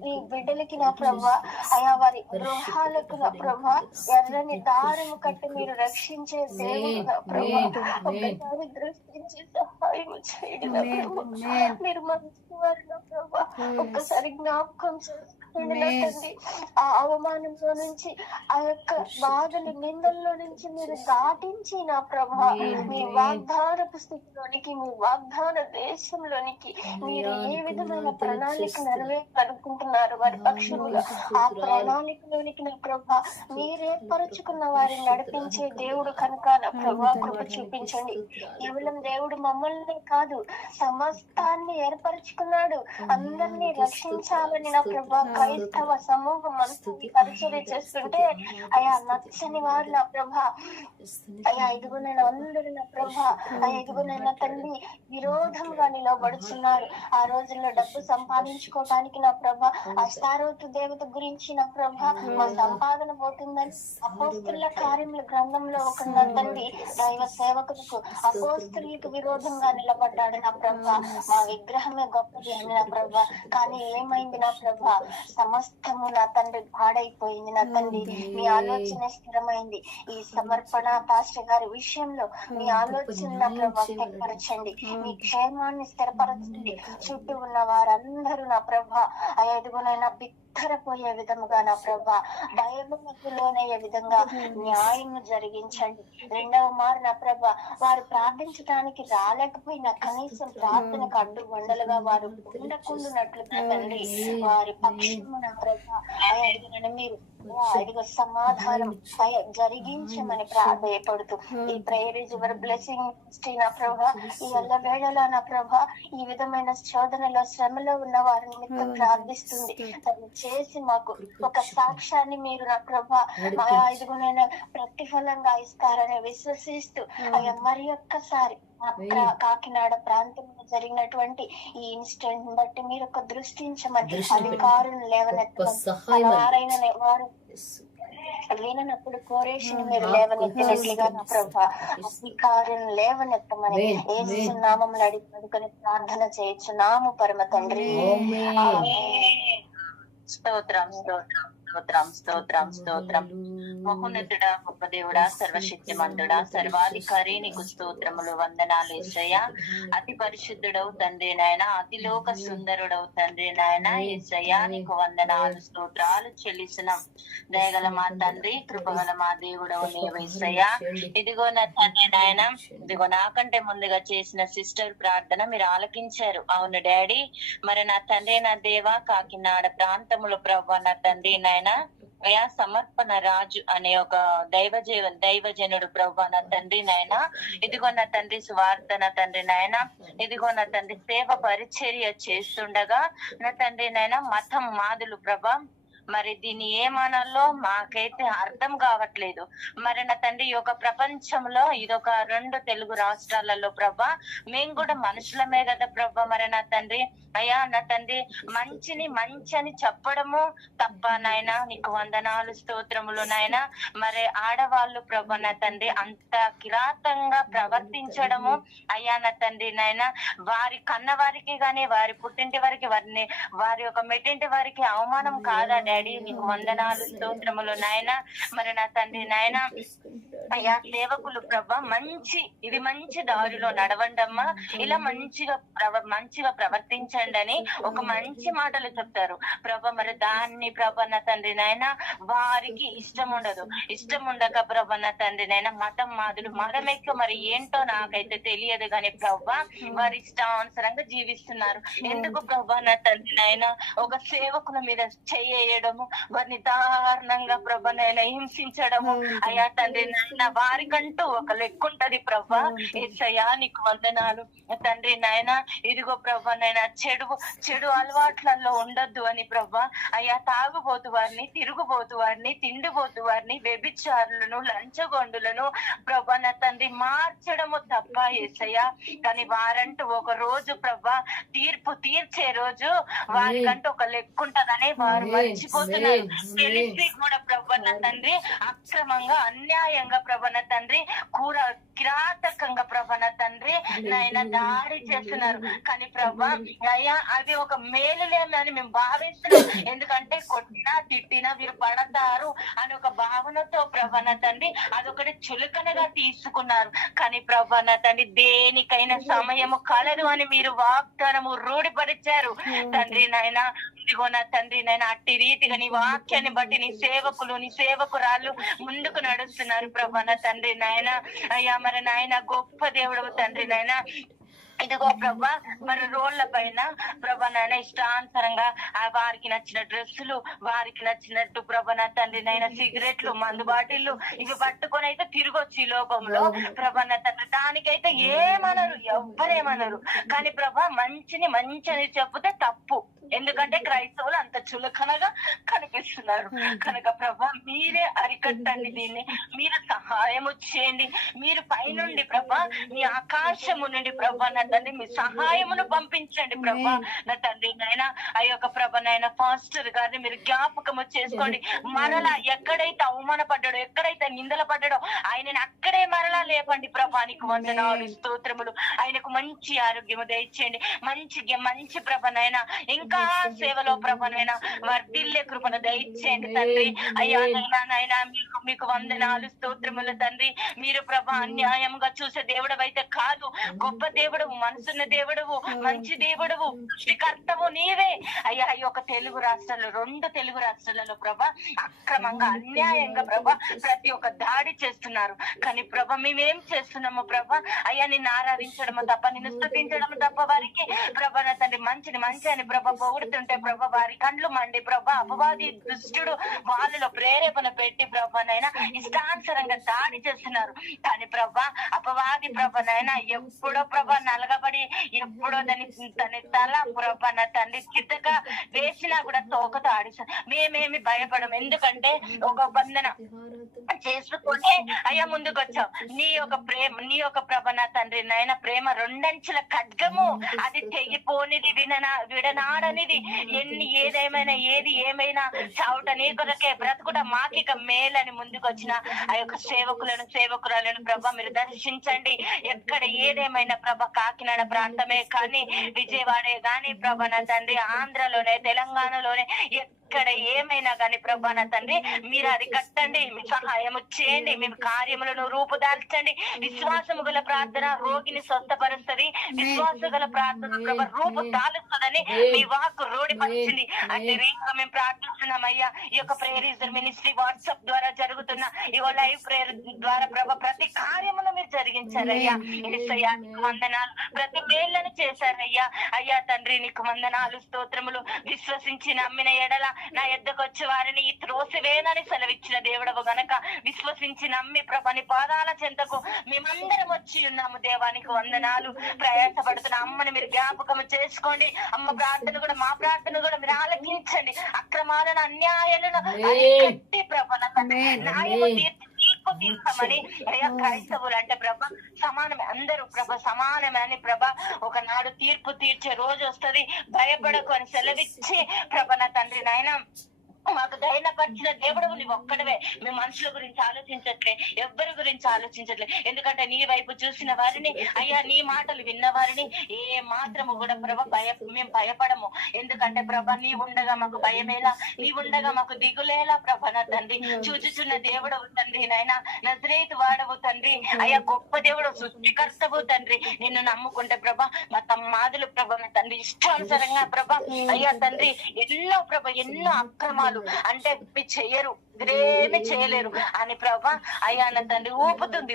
నీ బిడ్డలకి నా ప్రభా అయా వారి గృహాలకు నా ప్రభా ఎర్రని దారము కట్టి మీరు రక్షించే దేవుడు నా ప్రభా. ఒక్కసారి దృష్టించి సహాయం చేయండి నా ప్రభా. మీరు మంచి వారు నా ప్రభా. ఒక్కసారి జ్ఞాపకం చేసుకోండి నా తండ్రి. ఆ అవమానంలో నుంచి, ఆ యొక్క బాధలు నిందల్లో నుంచి మీరు దాటించి నా ప్రభా మీ వాగ్దానపు స్థితిలోనికి, మీ వాగ్దాన దేశంలోనికి మీరు ఏ విధమైన ప్రణాళిక నెరవేర్చుకుంటున్నారు వారి పక్షముగా, ఆ ప్రణాళికలోనికి నా ప్రభా మీరు ఏర్పరచుకున్న వారిని నడిపించే దేవుడు కనుక నా ప్రభా కృప చూపించండి. కేవలం దేవుడు మమ్మల్ని కాదు సమస్తాన్ని ఏర్పరచుకున్నాడు, అందరినీ రక్షించాలని నా ప్రభా. క్రైస్తవ సమూహం అంతా నీ పరిచర్య చేస్తుంటే అయా నచ్చని వారు నా ప్రభా, అయ్యా ఇదిగోనైనా అందరూ నా ప్రభా, అయ్యా ఇదిగోనైనా తండ్రి విరోధంగా నిలబడుచున్నారు. ఆ రోజుల్లో డబ్బు సంపాదించుకోవటానికి నా ప్రభా, అష్టారోతు దేవత గురించి నా ప్రభా మా సంపాదన పోతుందని అపోస్తుల కార్యముల గ్రంథంలో ఒక తండ్రి దైవ సేవకులకు అపోస్తులకు విరోధంగా నిలబడ్డాడు నా ప్రభా. మా విగ్రహమే గొప్పది అని నా ప్రభా. కానీ ఏమైంది నా ప్రభా, సమస్తము నా తండ్రి పాడైపోయింది నా తండ్రి. మీ ఆలోచన స్థిరమైంది. ఈ సమర్పణ పాస్టర్ గారి విషయంలో మీ ఆలోచన నా ప్రభా స్థిరపరచండి, మీ క్షేమాన్ని స్థిరపరచండి. చుట్టూ ఉన్న వారందరూ నా ప్రభా అయ్యా ఇదిగోనైనా బిత్తరపోయే విధముగా నా ప్రభా, భయములకు లోనయ్యే విధంగా న్యాయం జరిగించండి. రెండవ మారు నా ప్రభా వారు ప్రార్థించడానికి రాలేకపోయినా కనీసం ప్రార్థనకు అడ్డు వండలుగా వారు ఉండకుండానట్లుగా తండ్రి వారి పక్షము నా ప్రభా అయ్యా ఇదిగోనైనా మీరు ఇదిగో సమాధానం జరిగించమని ప్రార్థయపడుతూ ఈ ప్రేయర్ ఇస్ యువర్ బ్లెస్సింగ్ నా ప్రభా. ఈ ఎల్ల వేళలా నా ప్రభా ఈ విధమైన శోధనలో శ్రమలో ఉన్న వారి నిమిత్తం ప్రార్థిస్తుంది. తను చేసి మాకు ఒక సాక్ష్యాన్ని మీరు నా ప్రభా ఇదిగోనైనా ప్రతిఫలంగా ఇస్తారని విశ్వసిస్తూ అయ్యా మరి ఒక్కసారి కాకినాడ ప్రాంతంలో జరిగినటువంటి ఈ ఇన్సిడెంట్ బట్టి మీరు ఒక దృష్టించమని అధికారులను లేవనెత్తమని వారైన వారు లేనప్పుడు కోరేషన్ మీరు లేవనెత్తినట్లుగా నా ప్రభా అధికారులను లేవనెత్తమని యేసు నామములో అడిగి పడుకొని ప్రార్థన చేయుచున్నాము పరమ తండ్రి. స్తోత్రం స్తోత్రం స్తోత్రం స్తోత్రం స్తోత్రం. మహోన్నతుడా, గొప్ప దేవుడా, సర్వశక్తిమంతుడా, సర్వాధికారి నీకు స్తోత్రములు, వందనాలు యేసయ్య. అతి పరిశుద్ధుడవు తండ్రి నాయన, అతిలోక సుందరుడవు తండ్రి నాయన యేసయ్య, నీకు వందనాలు స్తోత్రాలు చెల్లిస్తున్నాం. దయగల మా తండ్రి, కృపగల మా దేవుడవు నీవు యేసయ్య. ఇదిగో నా తండ్రి నాయన, ఇదిగో నాకంటే ముందుగా చేసిన సిస్టర్ ప్రార్థన మీరు ఆలకించారు. అవును డాడీ. మరి నా తండ్రి నా దేవ, కాకినాడ ప్రాంతములో ప్రభు నా తండ్రి నాయన అయా సమర్పణ రాజు అనే ఒక దైవజనుడు ప్రభా నా తండ్రి నాయన, ఇదిగో నా తండ్రి స్వార్థ నా తండ్రి నాయన, ఇదిగో నా తండ్రి సేవ పరిచర్య చేస్తుండగా నా తండ్రి నాయన మతం మాదులు ప్రభా, మరి దీన్ని ఏమనాలో మాకైతే అర్థం కావట్లేదు. మరి నా తండ్రి ఈ యొక్క ప్రపంచంలో ఇదొక 2 తెలుగు రాష్ట్రాలలో ప్రభా మేము కూడా మనుషులమే కదా ప్రభా. మరి నా తండ్రి అయ్యా నా తండ్రి మంచిని మంచి అని చెప్పడము తప్ప నాయన, నీకు వందనాలు స్తోత్రములు నాయన. మరి ఆడవాళ్ళు ప్రభా నా తండ్రి అంత కిరాతంగా ప్రవర్తించడము అయ్యా నా తండ్రి నాయన, వారి కన్న వారికి గాని వారి పుట్టింటి వారికి వారి యొక్క మెట్టింటి వారికి అవమానం కాదా డాడీ? నీకు వందనాలు స్తోత్రములు నాయన. మరి నా తండ్రి నాయన అయ్యా సేవకులు ప్రభా ఇది మంచి దారిలో నడవండమ్మా, ఇలా మంచిగా ప్రవర్తించండి అని ఒక మంచి మాటలు చెప్తారు ప్రభా. మరి దాన్ని ప్రభా నా తండ్రి నాయన వారికి ఇష్టం ఉండక ప్రభా నా తండ్రి నాయన మతం మాదులు మదమెక్క మరి ఏంటో నాకైతే తెలియదు గాని ప్రభా వారి ఇష్టానుసరంగా జీవిస్తున్నారు. ఎందుకు ప్రభా నా తండ్రి నాయన ఒక సేవకుల మీద చేయడము, వారిని దారుణంగా ప్రభా నాయన హింసించడము అయ్యా తండ్రి నాయన, వారికంటూ ఒక లెక్కుంటది ప్రభా. యేసయ్యా నీకు వందనాలు తండ్రి నాయన. ఇదిగో ప్రభా నాయన చెడు అలవాట్లలో ఉండొద్దు అని ప్రభా అయ్యా తాగుబోతు వారిని, తిరుగుబోతు వారిని, తిండిబోతు వారిని, వ్యభిచారులను, లంచగొండులను ప్రభా నా తండ్రి మార్చడము తప్ప యేసయ్యా. కానీ వారంటూ ఒక రోజు ప్రభా తీర్పు తీర్చే రోజు వారికంటూ ఒక లెక్కుంటదని వారు మర్చిపోతున్నారు. తెలిసి కూడా ప్రభా నా తండ్రి అక్రమంగా అన్యాయంగా ప్రభా నా తండ్రి కిరాతకంగా ప్రభా నా తండ్రి నాయన దాడి చేస్తున్నారు. కానీ ప్రభా అయ్యా అది ఒక మేలులేనని మేము భావిస్తున్నాం. ఎందుకంటే కొట్టినా తిట్టినా వీరు పడతారు అని ఒక భావనతో ప్రభా నా తండ్రి అదొకటి చులకనగా తీసుకున్నారు. కానీ ప్రభా నా తండ్రి దేనికైనా సమయము కలదు అని మీరు వాగ్దానము రూఢిపరిచారు తండ్రి నాయన. ఇదిగో నా తండ్రి నాయన అట్టి రీతిగా నీ వాక్యాన్ని బట్టి నీ సేవకులు నీ సేవకురాళ్ళు ముందుకు నడుస్తున్నారు ప్రభా నా తండ్రి నాయన. అయ్యా మరి నాయన గొప్ప దేవుడు తండ్రి నాయన. ఇదిగో ప్రభా మరి రోడ్ల పైన ప్రభా నాయన ఇష్టానుసరంగా వారికి నచ్చిన డ్రెస్సులు, వారికి నచ్చినట్టు ప్రభా నా తండ్రి నాయన సిగరెట్లు, మందు బాటిల్లు ఇవి పట్టుకొని అయితే తిరగొచ్చు ఈ లోకంలో ప్రభా నా తండ్రి. దానికైతే ఏమనరు, ఎవ్వరేమనరు. కానీ ప్రభా మంచిని మంచి అని చెప్తే తప్పు. ఎందుకంటే క్రైస్తవులు అంత చులకనగా కనిపిస్తున్నారు కనుక ప్రభా మీరే అరికట్టండి దీన్ని, మీరు సహాయము చేయండి. మీరు పైనుండి ప్రభా మీ ఆకాశము నుండి ప్రభా నా తండ్రి మీ సహాయమును పంపించండి ప్రభా నా తండ్రి నాయన. ఆ యొక్క ప్రభా నాయన పాస్టర్ గారిని మీరు జ్ఞాపకము చేసుకోండి. మరలా ఎక్కడైతే అవమానపడ్డాడో, ఎక్కడైతే నిందల పడ్డాడో ఆయనని అక్కడే మరలా లేపండి ప్రభా. నీకు వందనాలు స్తోత్రములు. ఆయనకు మంచి ఆరోగ్యము దయచేయండి, మంచి ప్రభనైనా ఇంకా సేవలో ప్రభనైనా వర్ధిల్లే కృపను దయచేయండి తండ్రి. అయ్యా నైనా మీకు వందనాలు స్తోత్రములు తండ్రి. మీరు ప్రభా అన్యాయంగా చూసే దేవుడు అయితే కాదు, గొప్ప దేవుడవు, మనసున్న దేవుడవు, మంచి దేవుడవు, సృష్టికర్తవు నీవే. అయ్యా ఈ యొక్క తెలుగు రాష్ట్రాల్లో 2 తెలుగు రాష్ట్రాలలో ప్రభా అక్రమంగా అన్యాయంగా ప్రభా ప్రతి ఒక్క దాడి చేస్తున్నారు. కానీ ప్రభా మేమేం చేస్తున్నాము ప్రభా? అయ్యా నిన్ను ఆరాధించడము తప్ప, నిన్ను స్తుతించడము తప్ప వారికి ప్రభా నా తండ్రి మంచి అని ప్రభా పొగుడుతుంటే ప్రభా వారి కండ్లు మండి ప్రభా అపవాది దుష్టుడు వాళ్ళలో ప్రేరేపణ పెట్టి ప్రభానైనా ఇష్టానుసరంగా దాడి చేస్తున్నారు. కానీ ప్రభా అపవాది ప్రభానైనా ఎప్పుడో ప్రభా నలగబడి ఎప్పుడో తన తల ప్రభా నా తండ్రి చిత్తగా వేసినా కూడా తోకతో ఆడిస్తారు. మేమేమి భయపడము, ఎందుకంటే ఒక బంధన చేసుకుంటే అయ్యా ముందుకు వచ్చావు. నీ యొక్క ప్రభ నా తండ్రి నాయన ప్రేమ 2 అంచుల ఖడ్గము, అది తెగిపోనిది, విడనాడనిది. ఏది ఏమైనా చావుట నీ కొరకే, బ్రతుకుట మాకిక మేలని ముందుకు వచ్చిన ఆ యొక్క సేవకురాలను ప్రభ మీరు దర్శించండి. ఎక్కడ ఏదేమైనా ప్రభ కాకినాడ ప్రాంతమే కానీ, విజయవాడే గాని ప్రభ నా తండ్రి, ఆంధ్రలోనే తెలంగాణలోనే ఎక్కడ ఏమైనా కానీ ప్రభా నా తండ్రి మీరు అది కట్టండి, మీ సహాయము చేయండి, మేము కార్యములను రూపుదాల్చండి. విశ్వాసము గల ప్రార్థన రోగిని స్వస్థపరుస్తుంది, విశ్వాస గల ప్రార్థన ప్రభా రూపు దాలుస్తుందని మీ వాక్కు రూఢిపరిచింది. అదే రీతిగా మేము ప్రార్థిస్తున్నాం అయ్యా. ఈ యొక్క ప్రేయర్ మినిస్ట్రీ వాట్సాప్ ద్వారా జరుగుతున్న ఈ లైవ్ ప్రేయర్ ద్వారా ప్రభా ప్రతి కార్యమును మీరు జరిగించారయ్యా. యేసయ్యా నీకు వందనాలు, ప్రతి మేళ్లను చేశారయ్యా. అయ్యా తండ్రి నీకు వందనాలు స్తోత్రములు. విశ్వసించి నమ్మిన ఎడల నా ఎద్దకు వచ్చే వారిని ఈ త్రోసివేనని సెలవిచ్చిన దేవుడవు గనక విశ్వసించి నమ్మి ప్రభని పాదాల చెంతకు మేమందరం వచ్చి ఉన్నాము. దేవానికి వందనాలు. ప్రయాసపడుతున్న అమ్మని మీరు జ్ఞాపకం చేసుకోండి. అమ్మ ప్రార్థన కూడా, మా ప్రార్థన కూడా మీరు ఆలకించండి. అక్రమాలను అన్యాయాలను అరికట్టి ప్రభన న్యాయము తీర్పు తీర్చమని అయ్యా. క్రైస్తవులు అంటే ప్రభ సమానమే, అందరూ ప్రభ సమానమే అని ప్రభ ఒకనాడు తీర్పు తీర్చే రోజు వస్తది, భయపడకు అని సెలవిచ్చి ప్రభ నా తండ్రి నాయన మాకు ధైర్యపరిచిన దేవుడవు నీవు ఒక్కడవే. మేము మనుషుల గురించి ఆలోచించట్లే, ఎవ్వరి గురించి ఆలోచించట్లే. ఎందుకంటే నీ వైపు చూసిన వారిని అయ్యా, నీ మాటలు విన్న వారిని ఏ మాత్రము కూడా ప్రభ మేము భయపడము. ఎందుకంటే ప్రభ నీ ఉండగా మాకు భయమేలా, నీ ఉండగా మాకు దిగులేలా ప్రభ నా తండ్రి. చూచుచున్న దేవుడవు తండ్రి నాయన, నజరేతు వాడవు తండ్రి. అయ్యా గొప్ప దేవుడు, సృష్టికర్తవు తండ్రి. నిన్ను నమ్ముకుంటే ప్రభ మా తమ్మాదులు ప్రభ నా తండ్రి ఇష్టానుసారంగా ప్రభ అయ్యా తండ్రి ఎన్నో అక్రమాలు అంటే చెయ్యరు, ఇదేమి చేయలేరు అని ప్రభా అయ్యా నా తండ్రి ఊపుతుంది.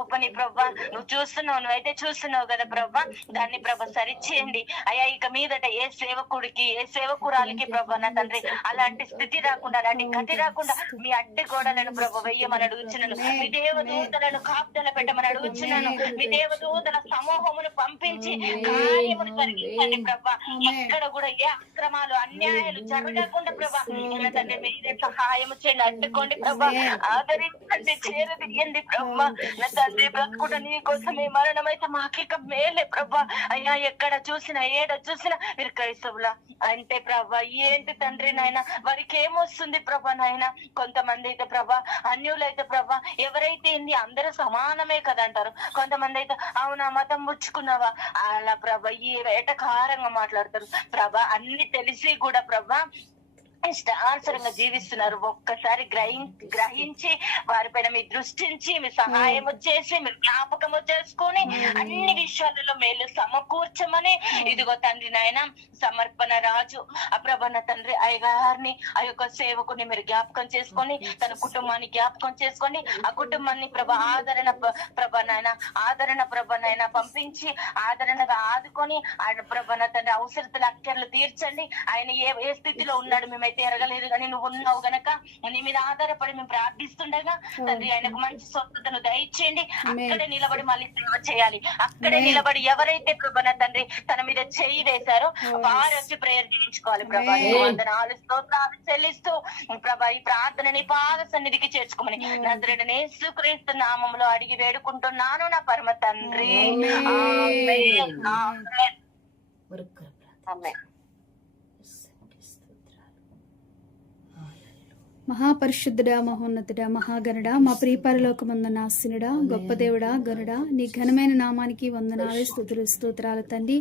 ఊపని ప్రభా నువ్వు చూస్తున్నావు, నువ్వైతే చూస్తున్నావు కదా ప్రభా. దాన్ని ప్రభ సరిచేయండి అయ్యా. ఇక మీదట ఏ సేవకుడికి, ఏ సేవకురాలికి ప్రభా నా తండ్రి అలాంటి స్థితి రాకుండా, అలాంటి గతి రాకుండా మీ అడ్డు గోడలను ప్రభ వెయ్యమని అడుగుచున్నాను. మీ దేవదూతలను కాపుదల పెట్టమని అడుగుచున్నాను. మీ దేవదూతల సమూహమును పంపించి కార్యమును జరిగించండి ప్రభా. ఎక్కడ కూడా ఏ అక్రమాలు అన్యాయాలు జరగకుండా ప్రభా నా తండ్రి మీరే సహాయము చేయండి. అడ్డుకోండి ప్రభా, ఆదరించండి, చేరదీయండి ప్రభా నా తండ్రి. బ్రతుకుట నీ కోసమే, మరణం అయితే మాకిక మేలే ప్రభా. అయ్యా ఎక్కడ చూసినా ఏడ చూసినా మీరు క్రైస్తవులా అంటే ప్రభా ఏంటి తండ్రి నాయన, వారికి ఏమొస్తుంది ప్రభా నాయన. కొంతమంది అయితే ప్రభా అన్యులైతే ప్రభా ఎవరైతే ఏంది అందరూ సమానమే కదా అంటారు. కొంతమంది అయితే అవునా మతం ముచ్చుకున్నావా అలా ప్రభా ఈ వేటకారంగా మాట్లాడతారు ప్రభా. అన్ని తెలిసి కూడా ప్రభా ఇష్టానుసరంగా జీవిస్తున్నారు. ఒక్కసారి గ్రహించి వారిపైన మీ దృష్టించి మీ సహాయము చేసి మీరు జ్ఞాపకము చేసుకొని అన్ని విషయాలలో మేలు సమకూర్చమని ఇదిగో తండ్రి నాయన సమర్పణ రాజు అప్రభన తండ్రి అయ్యగారిని ఆ యొక్క సేవకుని మీరు జ్ఞాపకం చేసుకొని తన కుటుంబాన్ని జ్ఞాపకం చేసుకొని ఆ కుటుంబాన్ని ఆదరణ ప్రభనైనా పంపించి ఆదరణగా ఆదుకొని ఆయన ప్రభన తండ్రి అవసరతల అక్కర్లు తీర్చండి. ఆయన ఏ స్థితిలో ఉన్నాడు మేమైతే మాకైతే ఎరగలేదు కానీ నువ్వు ఉన్నావు గనక నీ మీద ఆధారపడి మేము ప్రార్థిస్తుండగా తండ్రి ఆయనకు మంచి స్వస్థతను దయచేయండి. అక్కడే నిలబడి మళ్ళీ సేవ చేయాలి. అక్కడే నిలబడి ఎవరైతే ప్రభా నా తండ్రి తన మీద చెయ్యి వేశారో వారు వచ్చి ప్రేయర్ చేయించుకోవాలి ప్రభా. వందనాలు స్తోత్రాలు చెల్లిస్తూ ప్రభా ఈ ప్రార్థనని పాద సన్నిధికి చేర్చుకోమని నజరేయుడైన యేసుక్రీస్తు నామములో అడిగి వేడుకుంటున్నాను నా పరమ తండ్రి. ఆమేన్. ఆమేన్. ఆమేన్. మహాపరిశుద్ధుడా, మహోన్నతుడా, మహాగణుడా, మా ప్రియపరలోకమందు నాశనుడా, గొప్ప దేవుడా, గనుడా, నీ ఘనమైన నామానికి వందనాలు, స్తుతులు, స్తోత్రాలు తండ్రి.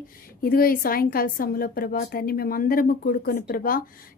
ఇదిగో ఈ సాయంకాల సమయంలో ప్రభా తండ్రి మేమందరము కూడుకొని ప్రభా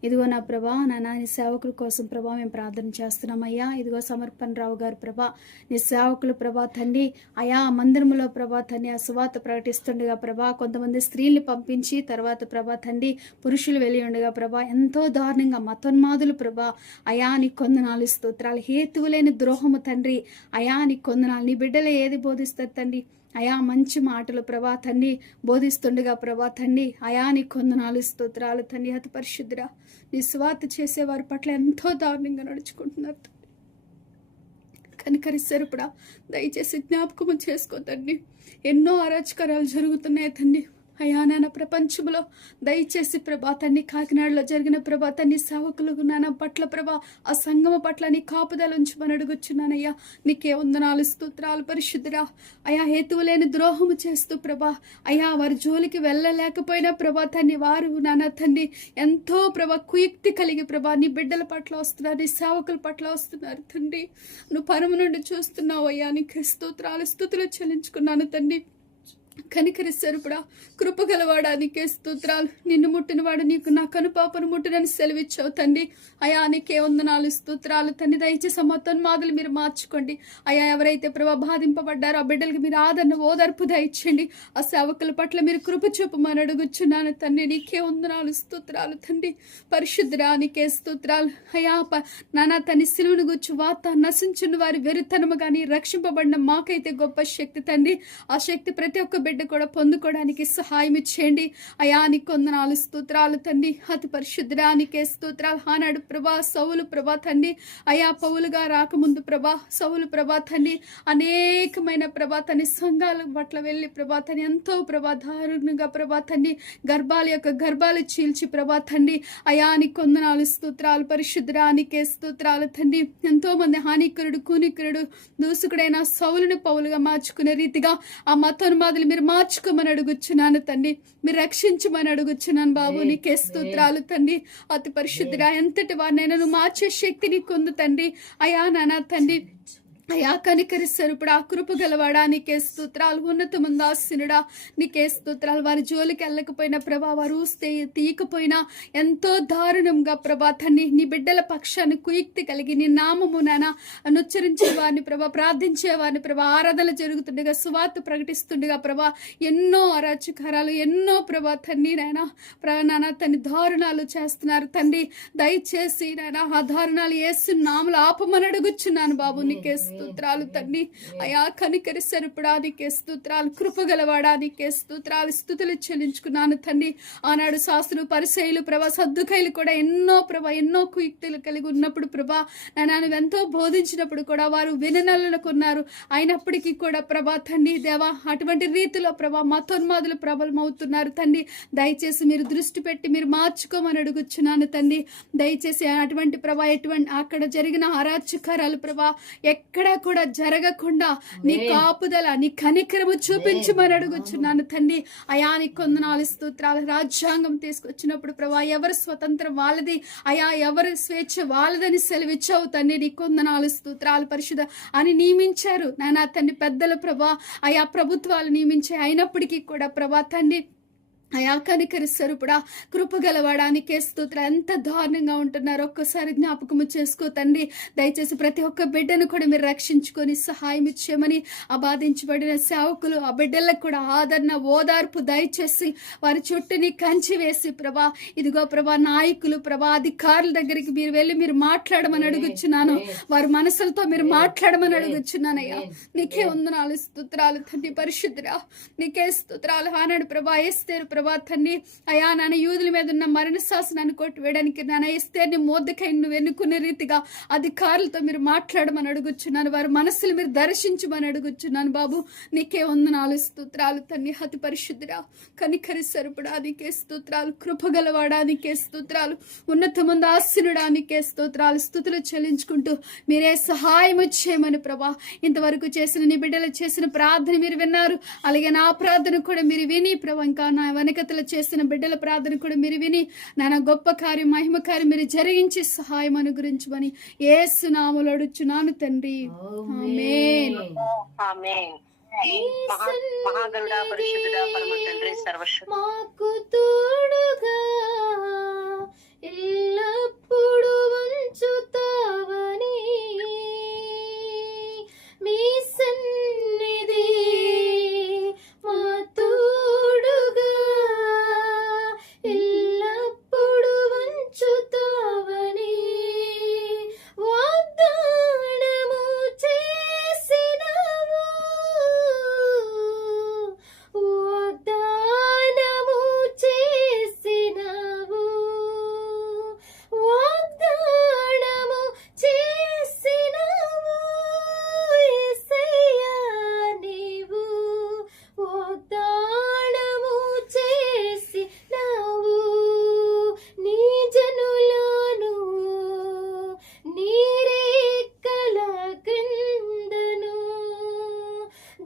ఇదిగో నా ప్రభా నీ సేవకుల కోసం ప్రభా మేము ప్రార్థన చేస్తున్నామయ్యా. ఇదిగో సమర్పణ రావు గారు ప్రభా నీ సేవకులు ప్రభా తండ్రి అయా మందిరములో ప్రభా తండ్రి ఆ సువార్త ప్రకటిస్తుండగా ప్రభా కొంతమంది స్త్రీల్ని పంపించి తర్వాత ప్రభా తండ్రి పురుషులు వెళ్ళి ఉండగా ప్రభా ఎంతో దారుణంగా మతోన్మాదులు ప్రభా అయా నీ కొందనాలు, స్తోత్రాలు. హేతువులేని ద్రోహము తండ్రి అయా నీ కొందనాలు. నీ బిడ్డలు ఏది బోధిస్తారు తండ్రి అయా మంచి మాటలు ప్రభా తండ్రి బోధిస్తుండగా ప్రభా తండ్రి అయా నీ కొందనాలు, స్తోత్రాలు తండ్రి. అతి పరిశుద్ధుడా నీ స్వార్థ చేసేవారి పట్ల ఎంతో దారుణంగా నడుచుకుంటున్నారు తండ్రి. కనికరిస్తారుపుడా దయచేసి జ్ఞాపకము చేసుకో తండ్రి. ఎన్నో అరాచకారాలు జరుగుతున్నాయి తండ్రి అయా నాన్న ప్రపంచంలో. దయచేసి ప్రభా తండ్రి కాకినాడలో జరిగిన ప్రభా తండ్రి సేవకులు నాన్న పట్ల ప్రభా ఆ సంగమ పట్ల నీ కాపుదల ఉంచమని అడుగుచున్నానయ్యా. నీకే వందనాలు, స్తోత్రాలు పరిశుద్ధుడా. అయా హేతువులేని ద్రోహము చేస్తూ ప్రభా అయా వారి జోలికి వెళ్ళలేకపోయినా ప్రభా తండ్రి వారు నాన్న తండ్రి ఎంతో ప్రభా కుయుక్తి కలిగి ప్రభా నీ బిడ్డల పట్ల వస్తున్నారు, నీ సేవకుల పట్ల వస్తున్నారు తండ్రి. నువ్వు పరము నుండి చూస్తున్నావు అయ్యా. నీకు స్తోత్రాలు స్తుతులు చెల్లించుకున్నాను తండ్రి. కనికరిస్తారుపుడా కృపగలవాడా నీకే స్తోత్రాలు. నిన్ను ముట్టినవాడు నీకు నా కనుపాపను ముట్టునని సెలవిచ్చావు తండ్రి అయా. నీకే వందనాలు, స్తోత్రాలు తండ్రి. దయచేసి మతోన్మాదులు మీరు మార్చుకోండి అయా. ఎవరైతే ప్రభా బాధింపబడ్డారో ఆ బిడ్డలకి మీరు ఆదరణ ఓదార్పు దయచేయండి. ఆ సేవకుల పట్ల మీరు కృప చూపమని అడుగుచున్నాను తండ్రి. నీకే వందనాలు, స్తోత్రాలు తండ్రి. పరిశుద్ధుడా నీకే స్తోత్రాలు అయా. నానా తన్ని సిలువను గుచ్చు వార్త నశించున్న వారి వెరితనము కానీ రక్షింపబడిన మాకైతే గొప్ప శక్తి తండ్రి. ఆ శక్తి ప్రతి ఒక్క బిడ్డ కూడా పొందుకోవడానికి సహాయం ఇచ్చేయండి అయా. నీ కొందనాలు, స్తోత్రాలు తండ్రి. అతి పరిశుద్ధుడానికే స్తోత్రాలు. ఆనాడు ప్రభా సౌలు ప్రభా తండ్రి అయా పౌలుగా రాకముందు ప్రభా సౌలు ప్రభా తండ్రి అనేకమైన ప్రభా తండ్రి సంఘాల పట్ల వెళ్ళి ప్రభా తండ్రి ఎంతో ప్రభా దారుణంగా ప్రభా తండ్రి గర్భాలు చీల్చి ప్రభా తండ్రి అయా. నీ కొందనాలు, స్తోత్రాలు పరిశుద్ధుడానికే స్తోత్రాలు తండ్రి. ఎంతో మంది హానికరుడు కూనికరుడు దూసుకుడైన సౌలుని పౌలుగా మార్చుకునే రీతిగా ఆ మతోన్మాదులు మీరు మార్చుకోమని అడుగుచున్నాను తండ్రి. మీరు రక్షించమని అడుగుచున్నాను బాబు. నీకే స్తోత్రాలు తండ్రి. అతి పరిశుద్ధుడా ఎంతటి వారినైనా నువ్వు మార్చే శక్తి నీకుంది తండ్రి అయా నానా తండ్రి అయా. కనికరిస్తారు ఇప్పుడు ఆ కృప గలవాడా నీకే స్తోత్రాలు. ఉన్నతముందాసినుడా నీకే స్తోత్రాలు. వారి జోలికి వెళ్ళకపోయినా ప్రభా వారు ఊస్తే తీయకపోయినా ఎంతో దారుణంగా ప్రభా తండ్రి నీ బిడ్డల పక్షాన్ని కుయుక్తి కలిగి నీ నామము నాన్న అనుచ్చరించే వారిని ప్రభా ప్రార్థించే వారిని ప్రభా ఆరాధన జరుగుతుండగా సువార్త ప్రకటిస్తుండగా ప్రభా ఎన్నో అరాచకారాలు ఎన్నో ప్రభా తండ్రి నాయన తన్ని దారుణాలు చేస్తున్నారు తండ్రి. దయచేసి నాయన ఆ దారుణాలు యేసు నామములో ఆపమని అడుగుచున్నాను బాబు. నీకే స్తోత్రాలు తండ్రి అయా. కనికరిసరుపుడా నీకే స్తోత్రాలు. కృపగలవాడా నీకే స్తోత్రాలు, స్తుతులు చెల్లించుకున్నాను తండ్రి. ఆనాడు శాస్త్రులు పరిసయ్యులు ప్రభా సద్దుకైలు కూడా ఎన్నో కుయుక్తులు కలిగి ఉన్నప్పుడు ప్రభా నన్ను ఎంతో బోధించినప్పుడు కూడా వారు విననలుకున్నారు. అయినప్పటికీ కూడా ప్రభా తండ్రి దేవా అటువంటి రీతిలో ప్రభా మతోన్మాదులు ప్రబలం అవుతున్నారు తండ్రి. దయచేసి మీరు దృష్టి పెట్టి మీరు మార్చుకోమని అడుగుచున్నాను తండ్రి. దయచేసి అటువంటి ప్రభా ఎటువంటి అక్కడ జరిగిన అరాచకారాలు ప్రభా ఎక్కడ కూడా జరగకుండా నీ కాపుదల నీ కనికరము చూపించమని అడుగుచున్నాను తండ్రి అయా. నీ కొందనాలు, స్తోత్రాలు. రాజ్యాంగం తీసుకొచ్చినప్పుడు ప్రభా ఎవరు స్వతంత్రం వాళ్ళది అయా, ఎవరు స్వేచ్ఛ వాళ్ళదని సెలవిచ్చావు తండ్రి. నీ కొందనాలు, స్తోత్రాలు పరిశుద్ధ అని నియమించారు నాయనా తండ్రి పెద్దల ప్రభా అయా ప్రభుత్వాలు నియమించే. అయినప్పటికీ కూడా ప్రభా తండ్రి అయా కనికరిస్తారుపుడా కృపగలవాడానికే స్తోత్రం. ఎంత దారుణంగా ఉంటున్నారు ఒక్కసారి జ్ఞాపకము చేసుకో తండ్రి. దయచేసి ప్రతి ఒక్క బిడ్డను కూడా మీరు రక్షించుకొని సహాయం ఇచ్చేయమని ఆ బాధించబడిన సేవకులు ఆ బిడ్డలకు కూడా ఆదరణ ఓదార్పు దయచేసి వారి చుట్టూని కంచి వేసి ప్రభా ఇదిగో ప్రభా నాయకులు ప్రభా అధికారుల దగ్గరికి మీరు వెళ్ళి మీరు మాట్లాడమని అడుగుచున్నాను. వారి మనసులతో మీరు మాట్లాడమని అడుగుచున్నానయ్యా. నీకే వందనాలు, స్తోత్రాలు తండ్రి. పరిశుద్ధుడా నీకే స్తోత్రాలు. ఆనాడు ప్రభా ఎస్తేరు ప్రభా ప్రభా తండ్రి అయా నాన్న యూదుల మీద ఉన్న మరణ శాసనాన్ని కొట్టివేయడానికి నాన్న ఎస్తేర్ని మొర్దెకై నువ్వు ఎన్నుకునే రీతిగా అధికారులతో మీరు మాట్లాడమని అడుగుచున్నాను. వారి మనస్సులు మీరు దర్శించమని అడుగుచున్నాను బాబు. నీకే వందనాలు స్తోత్రాలు తండ్రి. అతి పరిశుద్ధుడా, కనికరి సరుపుడా నీకే స్తోత్రాలు. కృపగలవాడా నీకే స్తోత్రాలు. ఉన్నతమంది ఆశీనుడా నీకే స్తోత్రాలు. స్తుతులు చెల్లించుకుంటూ మీరే సహాయం చేయమని ప్రభా. ఇంతవరకు చేసిన నీ బిడ్డలు చేసిన ప్రార్థన మీరు విన్నారు. అలాగే నా ప్రార్థన కూడా మీరు విని ప్రభా, ఇంకా నా వెనకతలు చేసిన బిడ్డల ప్రార్థన కూడా మీరు విని నాన్న గొప్ప కార్యం మహిమ కార్యం మీరు జరిగించి సహాయం అనుగ్రహించమని యేసు నామములో అడుగుచున్నాను తండ్రి. ఆమేన్. ఆమేన్. మహాగరుడా, పరిశుద్ధుడా, పరమ తండ్రి, సర్వశక్తి మాకు తోడుగా ఎల్లప్పుడు ఉంచుతావని మీ సన్నిధి మా తోడుగా ఎల్లప్పుడు ఉంచుతావని వాగ్దానము చేసినావు. వాగ్దానము చేసినావు. వాగ్దానము చేసినావు. యేసయ్యా నీవు వాగ్దానము చేసినావు. నీ జనులను నీ రెక్కల క్రిందను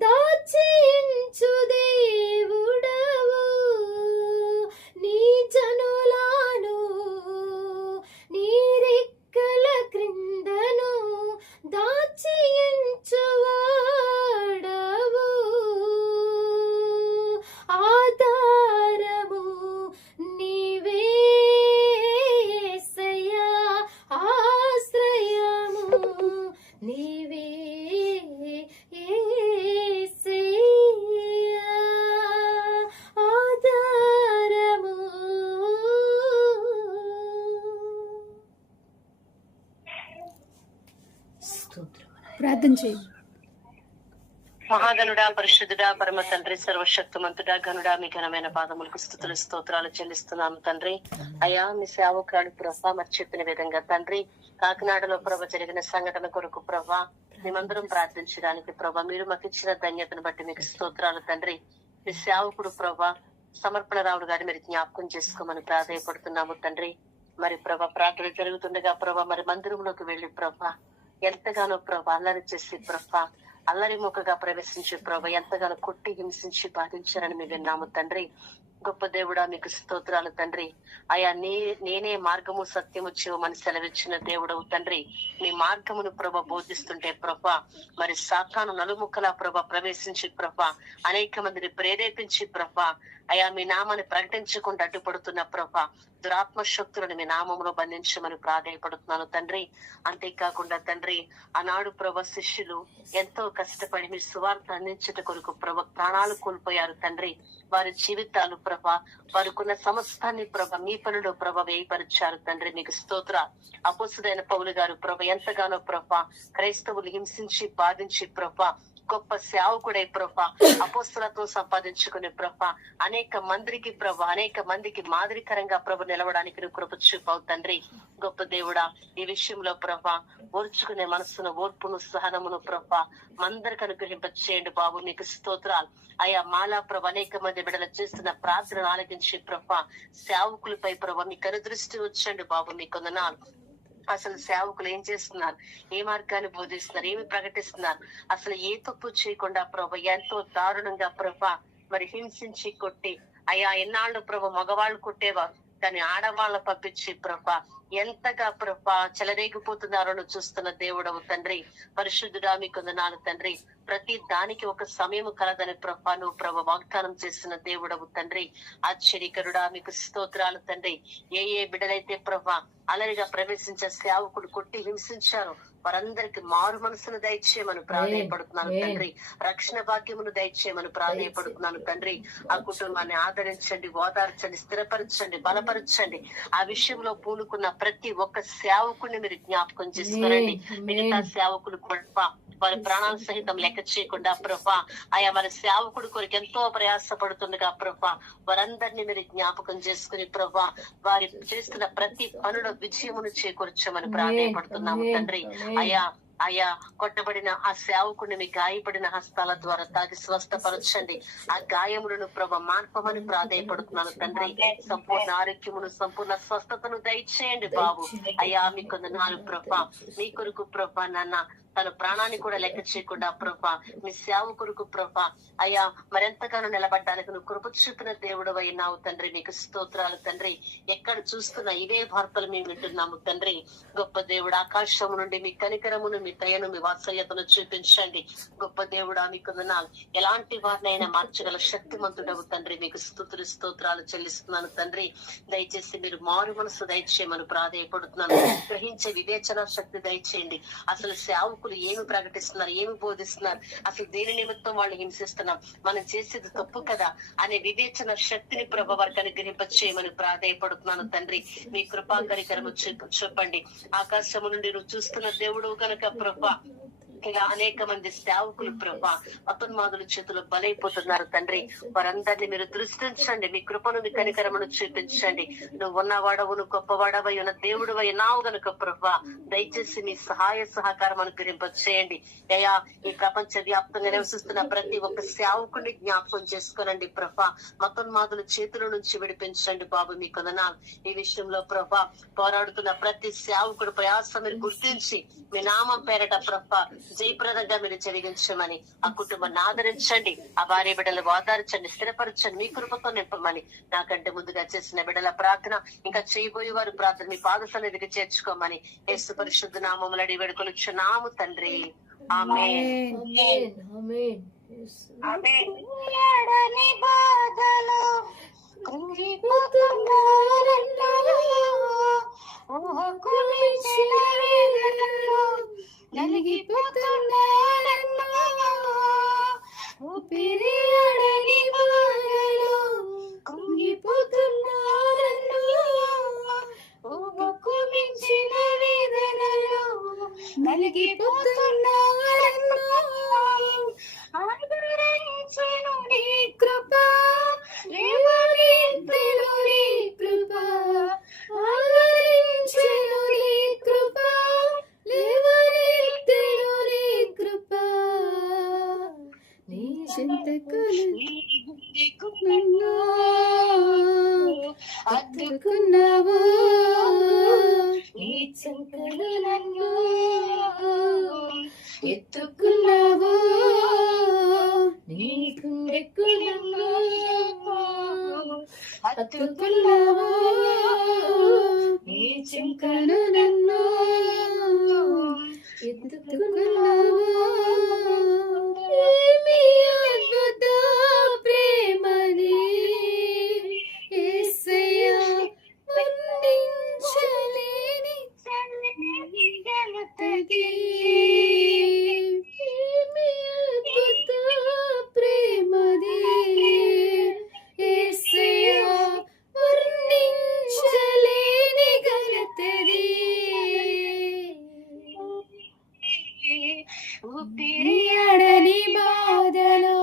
దాచించు దేవుడవు. నీ జనులను నీ రెక్కల క్రిందను దాచించువాడవు. ఆధారము నీవే యేసయ్యా, ఆశ్రయము నీవే యేసయ్యా, ఆధారము. ప్రార్థన చేయండి. మహాగణుడా, పరిశుద్ధుడా, పరమ తండ్రి, సర్వశక్తిమంతుడా, ఘనుడా, మీ ఘనమైన పాదములకు స్తుతులు స్తోత్రాలు చెల్లిస్తున్నాము తండ్రి. అయా మీ సేవకురాలు ప్రభా మరి చెప్పిన విధంగా తండ్రి కాకినాడలో ప్రభ జరిగిన సంఘటన కొరకు ప్రభా మేమందరం ప్రార్థించడానికి ప్రభా మీరు మాకు ఇచ్చిన ధన్యతను బట్టి మీకు స్తోత్రాలు తండ్రి. మీ సేవకుడు ప్రభా సమర్పణ రావుడు గారి మీరు జ్ఞాపకం చేసుకోమని ప్రాధాయపడుతున్నాము తండ్రి. మరి ప్రభా ప్రార్థన జరుగుతుండగా ప్రభా మరి మందిరంలోకి వెళ్లి ప్రభా ఎంతగానో ప్రభా అల్లరి చేసి ప్రభా అల్లరి ముఖగా ప్రవేశించి ప్రభా ఎంతగానో కొట్టి హింసించి బాధించారని మేము విన్నాము తండ్రి. గొప్ప దేవుడా మీకు స్తోత్రాలు తండ్రి. అయా నేనే మార్గము సత్యము జీవమని సెలవిచ్చిన దేవుడవు తండ్రి. మీ మార్గమును ప్రభ బోధిస్తుంటే ప్రభా మరి సాతాను నలుముక్కలా ప్రభ ప్రవేశించి ప్రభా అనేక మందిని ప్రేరేపించి ప్రభా అయా మీ నామాన్ని ప్రకటించకుండా అడ్డుపడుతున్న ప్రభా దురాత్మ శక్తులను మీ నామంలో బంధించమని ప్రాధాయపడుతున్నాను తండ్రి. అంతేకాకుండా తండ్రి ఆనాడు ప్రభ శిష్యులు ఎంతో కష్టపడి మీ సువార్త అందించట కొరకు ప్రభ ప్రాణాలు కోల్పోయారు తండ్రి. వారి జీవితాలు ప్రభ వారికున్న సమస్తాన్ని ప్రభ మీ పనులు ప్రభ వేయపరిచారు తండ్రి. మీకు స్తోత్ర. అపోస్తుడైన పౌలు గారు ప్రభ ఎంతగానో ప్రభ క్రైస్తవులు హింసించి బాధించి ప్రభ గొప్ప సేవకుడై ప్రభ అపోస్తులతో సంపాదించుకునే ప్రభ అనేక మందికి మాదిరికరంగా ప్రభ నిలవడానికి నువ్వు కృప చూపావు తండ్రి. గొప్ప దేవుడా ఈ విషయంలో ప్రభ ఓర్చుకునే మనస్సును ఓర్పును సహనమును ప్రభ మందరికి అనుగ్రహింప చేయండి బాబు. నీకు స్తోత్రాలు. అయా మాలా ప్రభ అనేక మంది బిడ్డలు చేస్తున్న ప్రార్థన ఆలకించి ప్రభ సేవకులపై ప్రభ మీకు అనుదృష్టి వచ్చండి బాబు. మీకు వందనాలు. అసలు సేవకులు ఏం చేస్తున్నారు, ఏ మార్గాన్ని బోధిస్తున్నారు, ఏమి ప్రకటిస్తున్నారు, అసలు ఏ తప్పు చేయకుండా ప్రభ ఎంతో దారుణంగా ప్రభ మరి హింసించి కొట్టి అయ్యా ఎన్నాళ్ళు ప్రభ మగవాళ్ళు కొట్టేవారు కానీ ఆడవాళ్ళ పంపించి ప్రభ ఎంతగా ప్రభ చెలరేగిపోతున్నారో చూస్తున్న దేవుడవు తండ్రి. పరిశుద్ధుడా మీకు వందనాలు తండ్రి. ప్రతి దానికి ఒక సమయం కలదని ప్రభ నువ్వు ప్రభ వాగ్దానం చేసిన దేవుడవు తండ్రి. ఆశ్చర్యకరుడా మీకు స్తోత్రాలు తండ్రి. ఏ బిడ్డలైతే ప్రభ అలరిగా ప్రవేశించే సేవకుడు కొట్టి హింసించారు వారందరికి మారు మనసును దయచేయమని ప్రాధాయపడుతున్నాను తండ్రి. రక్షణ భాగ్యమును దయచేయమని ప్రాధాయపడుతున్నాను తండ్రి. ఆ కుటుంబాన్ని ఆదరించండి, ఓదార్చండి, స్థిరపరచండి, బలపరచండి. ఆ విషయంలో పూనుకున్న ప్రతి ఒక్క సేవకుడిని మీరు జ్ఞాపకం చేసుకోనండి. మిగతా సేవకులు కూడా వారి ప్రాణాల సహితం లెక్క చేయకుండా ప్రభా ఆయా మన సేవకుడు కొరకు ఎంతో ప్రయాసపడుతుండగా ప్రభా వారందరినీ మీరు జ్ఞాపకం చేసుకుని ప్రభా వారి చేస్తున్న ప్రతి పనుల విజయమును చేకూర్చమని ప్రాధాన్యపడుతున్నాము తండ్రి. అయా కొట్టబడిన ఆ సేవకుడిని మీ గాయపడిన హస్తాల ద్వారా తాకి స్వస్థపరచండి. ఆ గాయములను ప్రభ మాన్పమని ప్రాధాన్యపడుతున్నాను తండ్రి. సంపూర్ణ ఆరోగ్యమును సంపూర్ణ స్వస్థతను దయచేయండి బాబు. అయ్యా మీ కొందనాలు ప్రభా మీ కొరకు ప్రభా నాన్న తన ప్రాణాన్ని కూడా లెక్క చేయకుండా ప్రభా మీ సేవకులకు ప్రభా అయ్యా మరెంతగానో నిలబడ్డానికి నువ్వు కృప చూపిన దేవుడు అయినావు తండ్రి. మీకు స్తోత్రాలు తండ్రి. ఎక్కడ చూస్తున్నా ఇవే వార్తలు మేము వింటున్నాము తండ్రి. గొప్ప దేవుడు ఆకాశము నుండి మీ కనికరమును మీ దయను మీ వాత్సల్యతను చూపించండి. గొప్ప దేవుడా మీకు వందనాలు. ఎలాంటి వారినైనా మార్చగల శక్తిమంతుడవు తండ్రి. మీకు స్తోత్రాలు చెల్లిస్తున్నాను తండ్రి. దయచేసి మీరు మారు మనసు దయచేయమని ప్రాధాన్యపడుతున్నాను. గ్రహించే వివేచన శక్తి దయచేయండి. అసలు సేవకులు ఏమి ప్రకటిస్తున్నారు, ఏమి బోధిస్తున్నారు, అసలు దేని నిమిత్తం వాళ్ళు హింసిస్తున్నాం, మనం చేసేది తప్పు కదా అనే వివేచన శక్తిని ప్రభ వారికి అనుగ్రహింప చేయమని ప్రాధాన్యపడుతున్నాను తండ్రి. మీ కృపా కనికరము చూపండి. ఆకాశము నుండి నువ్వు చూస్తున్న దేవుడు కనుక ప్రభ ఇలా అనేక మంది సేవకులు ప్రభా అపన్మాదుల చేతులు బలైపోతున్నారు తండ్రి. వారందరినీ మీరు దృష్టించండి. మీ కృపను మీ కనికరమును చూపించండి. నువ్వు ఉన్నవాడవు, నువ్వు గొప్పవాడవై ఉన్న దేవుడు అయినావు గనుక ప్రభా దయచేసి మీ సహాయ సహకారం అనుగ్రహింప చేయండి. అయ్యా ఈ ప్రపంచ వ్యాప్తంగా నివసిస్తున్న ప్రతి ఒక్క సేవకుని జ్ఞాపకం చేసుకోనండి ప్రభా. మతోన్మాదుల చేతుల నుంచి విడిపించండి బాబు. మీ కొందనాలు ఈ విషయంలో ప్రభా పోరాడుతున్న ప్రతి సేవకుడు ప్రయాసం మీరు గుర్తించి మీ నామం పేరట ప్రభా జయప్రదంగా మీరు జరిగించమని ఆ కుటుంబాన్ని ఆదరించండి. ఆ భార్య బిడ్డలు ఆదరించండి, స్థిరపరచండి, మీ కృపతో నింపమని నాకంటే ముందుగా చేసిన బిడ్డల ప్రార్థన ఇంకా చేయబోయే వారి ప్రార్థన మీ పాద సన్నిధికి చేర్చుకోమని యేసు పరిశుద్ధ నామములు అడిగి వేడుకొనుచున్నాము తండ్రి. ఆమేన్. ఊపిరియాడని బాధలో కృంగిపోతున్నారన్నా, ఊహకు మించిన వేదనలో నలిగిపోతున్నారన్నా, ఆదరించెను నీ కృప, లేవనెత్తెను నీ కృప, ఆదరించెను నీ కృప, లేవనెత్తెను నీ కృప, నీ చింతకు నన్ను అద్దుకున్నావు, నీ చింతలు నన్ను ఎత్తుకున్నావు, నీ గుండెకు నన్ను హత్తుకున్నావు, నీ చింతలు నన్ను ఎత్తుకున్నావు. ఏమి అద్భుత ప్రేమని యేసయ్యా, వర్ణించలేని ఘనతది. ఏమి అద్భుత ప్రేమది యేసయ్యా, వర్ణించలేని ఘనతది. ఊపిరియాడని బాధలో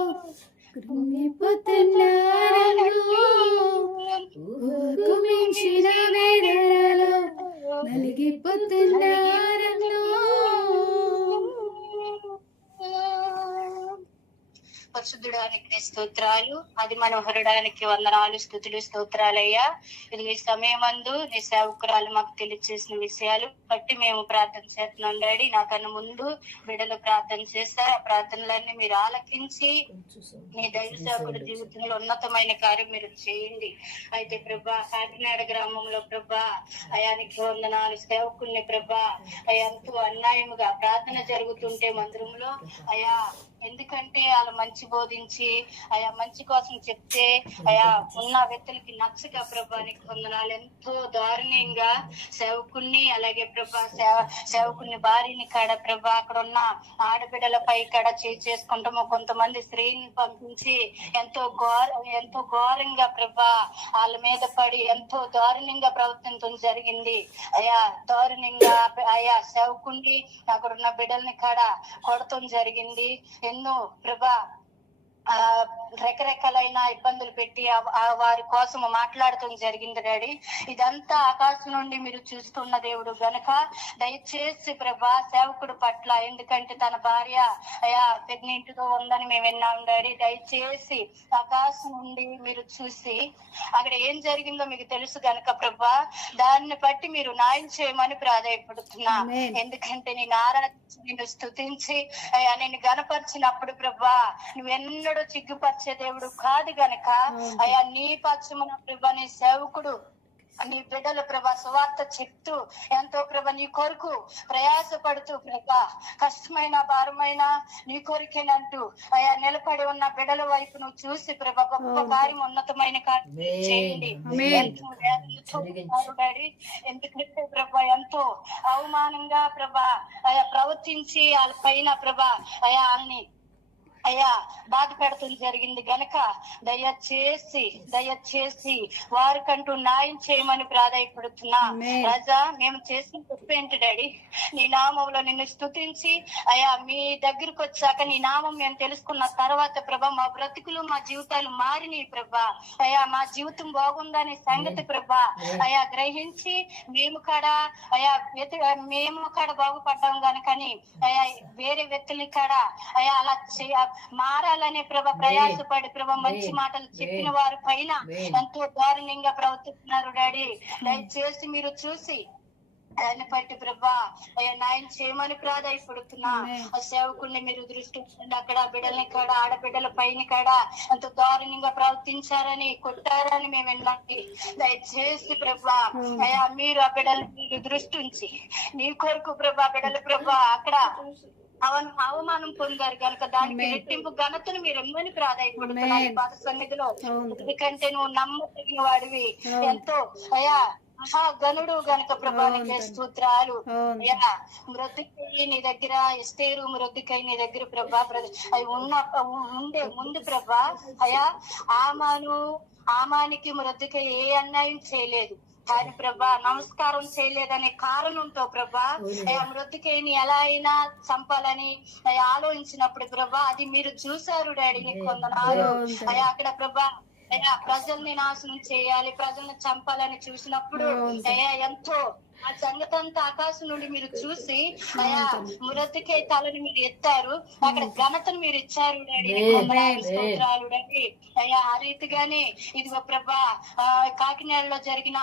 కృంగిపోతున్నారన్నా, ఊహకు మించిన వేదనలో నలిగిపోతున్నారన్నా. పరిశుద్ధుడానికి స్తోత్రాలు, అది మనోహరుడానికి వందనాలు, స్తుతులు, స్తోత్రాలయ్యా. ఇది ఈ సమయమందు నీ సేవకురాలు మాకు తెలియజేసిన విషయాలు బట్టి మేము ప్రార్థన చేస్తున్నాం డాడీ. నాకన్నా ముందు బిడ్డలు ప్రార్థన చేస్తారు. ఆ ప్రార్థనలన్నీ మీరు ఆలకించి మీ దైవ సేవకుడి జీవితంలో ఉన్నతమైన కార్యం మీరు చేయండి. అయితే ప్రభా కాకినాడ గ్రామంలో ప్రభా అయానికి వందనాలు సేవకుల్ని ప్రభా ఎంతో అన్యాయముగా ప్రార్థన జరుగుతుంటే మందిరంలో అయా ఎందుకంటే వాళ్ళు మంచి బోధించి అయా మంచి కోసం చెప్తే అయా ఉన్న వ్యక్తులకి నచ్చక ప్రభా నీకు వందనాలు. ఎంతో దారుణంగా సేవకుణ్ణి అలాగే ప్రభా సేవకుని భార్యని కాడ ప్రభా అక్కడ ఉన్న ఆడబిడ్డలపై కాడ చేసుకుంటాము. కొంతమంది స్త్రీని పంపించి ఎంతో ఘోరంగా ప్రభా వాళ్ళ మీద పడి ఎంతో దారుణంగా ప్రవర్తించడం జరిగింది. అయా దారుణంగా అయా సేవకుని అక్కడ ఉన్న బిడ్డల్ని కాడ కొడటం జరిగింది. ఎన్నో ప్రభా రకరకాలైన ఇబ్బందులు పెట్టి వారి కోసం మాట్లాడటం జరిగింది డాడీ. ఇదంతా ఆకాశం నుండి మీరు చూస్తున్న దేవుడు గనక దయచేసి ప్రభా సేవకుడు పట్ల, ఎందుకంటే తన భార్య అయా ప్రెగ్నెంట్ గా ఉందని మేము విన్నాం డాడీ, దయచేసి ఆకాశం నుండి మీరు చూసి అక్కడ ఏం జరిగిందో మీకు తెలుసు గనక ప్రభా దాన్ని బట్టి మీరు న్యాయం చేయమని ప్రాధాయపడుతున్నా. ఎందుకంటే నేను ఆరాధించి నిన్ను స్తుతించి అయ్యా నేను గనపరిచినప్పుడు ప్రభా నువ్వెన్నడూ చిగ్గుపరిచే దేవుడు కాదు గనక అయ్యా నీ పక్షమున ప్రభా నీ సేవకుడు నీ బిడ్డలు ప్రభా సువార్త చెప్తూ ఎంతో ప్రభా నీ కొరకు ప్రయాసపడుతూ ప్రభా కష్టమైన భారమైన నీ కొరికేనంటూ అయా నిలబడి ఉన్న బిడ్డల వైపు నువ్వు చూసి ప్రభా గొప్ప కార్యం ఉన్నతమైన కార్యం చేయండి. ఎందుకంటే ప్రభా ఎంతో అవమానంగా ప్రభా అయా ప్రవర్తించి వాళ్ళ పైన ప్రభా అయా వాళ్ళని అయ్యా బాధ పెడతం జరిగింది గనక దయచేసి వారికంటూ న్యాయం చేయమని ప్రాధాయపడుతున్నా. రాజా మేము చేసిన తప్పు ఏంటి డాడీ? నీ నామంలో నిన్ను స్తుతించి అయ్యా మీ దగ్గరకు వచ్చాక నీ నామం మేము తెలుసుకున్న తర్వాత ప్రభా మా బ్రతుకులు మా జీవితాలు మారినాయి ప్రభా. అయ్యా మా జీవితం బాగుందనే సంగతి ప్రభా అయ్యా గ్రహించి మేము కాడ బాగుపడ్డాం గనకని అయ్యా వేరే వ్యక్తుల కాడ అయ్యా అలా మారాలనే ప్రభ ప్రయాసపడి ప్రభ మంచి మాటలు చెప్పిన వారి పైన ఎంతో దారుణంగా ప్రవర్తిస్తున్నారు డాడీ. దయచేసి మీరు చూసి దాన్ని బట్టి ప్రభా న్యాయం చేయమని ప్రాధాయపడుతున్నా. ఆ సేవకుల్ని మీరు దృష్టి అక్కడ బిడ్డల్ని కాడ ఆడబిడ్డల పైన కాడ ఎంతో దారుణంగా ప్రవర్తించారని కొట్టారని మేము విన్నాండి. దయచేసి ప్రభా అయ్యా మీరు ఆ బిడ్డల్ని మీరు దృష్టి ఉంచి నీ కొరకు ప్రభా బిడ్డలు ప్రభా అక్కడ అవమానం పొందారు కనుక దానికి రెట్టింపు ఘనతను మీరు ఎమ్మని ప్రాధాయపడుతున్నారు పాత సన్నిధిలో. ఎందుకంటే నువ్వు నమ్మదగిన వాడివి, ఎంతో అయా మహాగణుడు గనక ప్రభానికి స్తోత్రాలు. అయ్యా మృతికై నీ దగ్గర ఎస్తేరు మృతికై నీ దగ్గర ప్రభా అవి ఉండే ముందు ప్రభా అయా ఆమానికి మృతికై ఏ అన్యాయం చేయలేదు కానీ ప్రభా నమస్కారం చేయలేదనే కారణంతో ప్రభా మృతికేని ఎలా అయినా చంపాలని ఆలోచించినప్పుడు ప్రభా అది మీరు చూసారు డాడీ. నీకు వందనాలు అయ్యా. అక్కడ ప్రభా అయ్యా ప్రజల్ని నాశనం చేయాలి, ప్రజల్ని చంపాలని చూసినప్పుడు అయ్యా ఎంతో ఆ సంగతి అంతా ఆకాశం నుండి మీరు చూసి అయా మృతికే తలని మీరు ఎత్తారు, అక్కడ ఘనతను మీరు ఇచ్చారు డాడీ. స్తోత్రాలు డాడీ. అయ్యా ఆ రీతిగానే ఇదిగో ప్రభా కాకినాడలో జరిగిన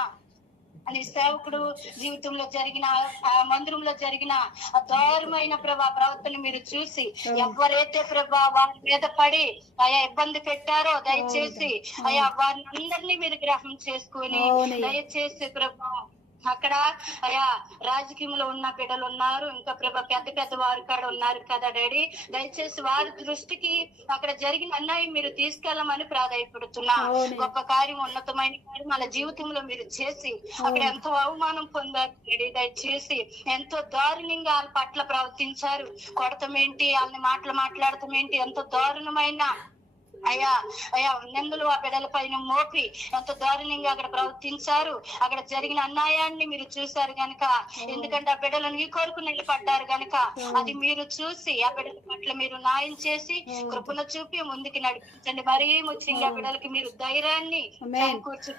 అని సేవకుడు జీవితంలో జరిగిన ఆ మందిరంలో జరిగిన ఆ దారుణమైన ప్రవర్తన మీరు చూసి ఎవరైతే ప్రభా వారి మీద పడి ఆయా ఇబ్బంది పెట్టారో దయచేసి అయా వారిని అందరినీ మీరు గ్రహం చేసుకొని దయచేసి ప్రభా అక్కడ అయా రాజకీయంలో ఉన్న బిడ్డలు ఉన్నారు, ఇంకా ప్రభా పెద్ద వారు కాడ ఉన్నారు కదా డాడీ. దయచేసి వారి దృష్టికి అక్కడ జరిగిన అన్యాయం మీరు తీసుకెళ్ళమని ప్రాధాయపడుతున్నా. గొప్ప కార్యం ఉన్నతమైన కార్యం వాళ్ళ జీవితంలో మీరు చేసి అక్కడ ఎంతో అవమానం పొందారు డాడీ. దయచేసి ఎంతో దారుణంగా వాళ్ళ పట్ల ప్రవర్తించారు. కొడతం ఏంటి, వాళ్ళని మాట్లాడటం ఏంటి, ఎంతో దారుణమైన అయ్యా నిందలు ఆ బిడ్డల పైన మోపి ఎంతో దారుణంగా అక్కడ ప్రవర్తించారు. అక్కడ జరిగిన అన్యాయాన్ని మీరు చూశారు గనక, ఎందుకంటే ఆ బిడ్డలను మీ కొరకు నిలబడ్డారు గనక అది మీరు చూసి ఆ బిడ్డల పట్ల మీరు న్యాయం చేసి కృపను చూపి ముందుకు నడిపించండి. మరీ ముఖ్యంగా బిడ్డలకి మీరు ధైర్యాన్ని కూర్చు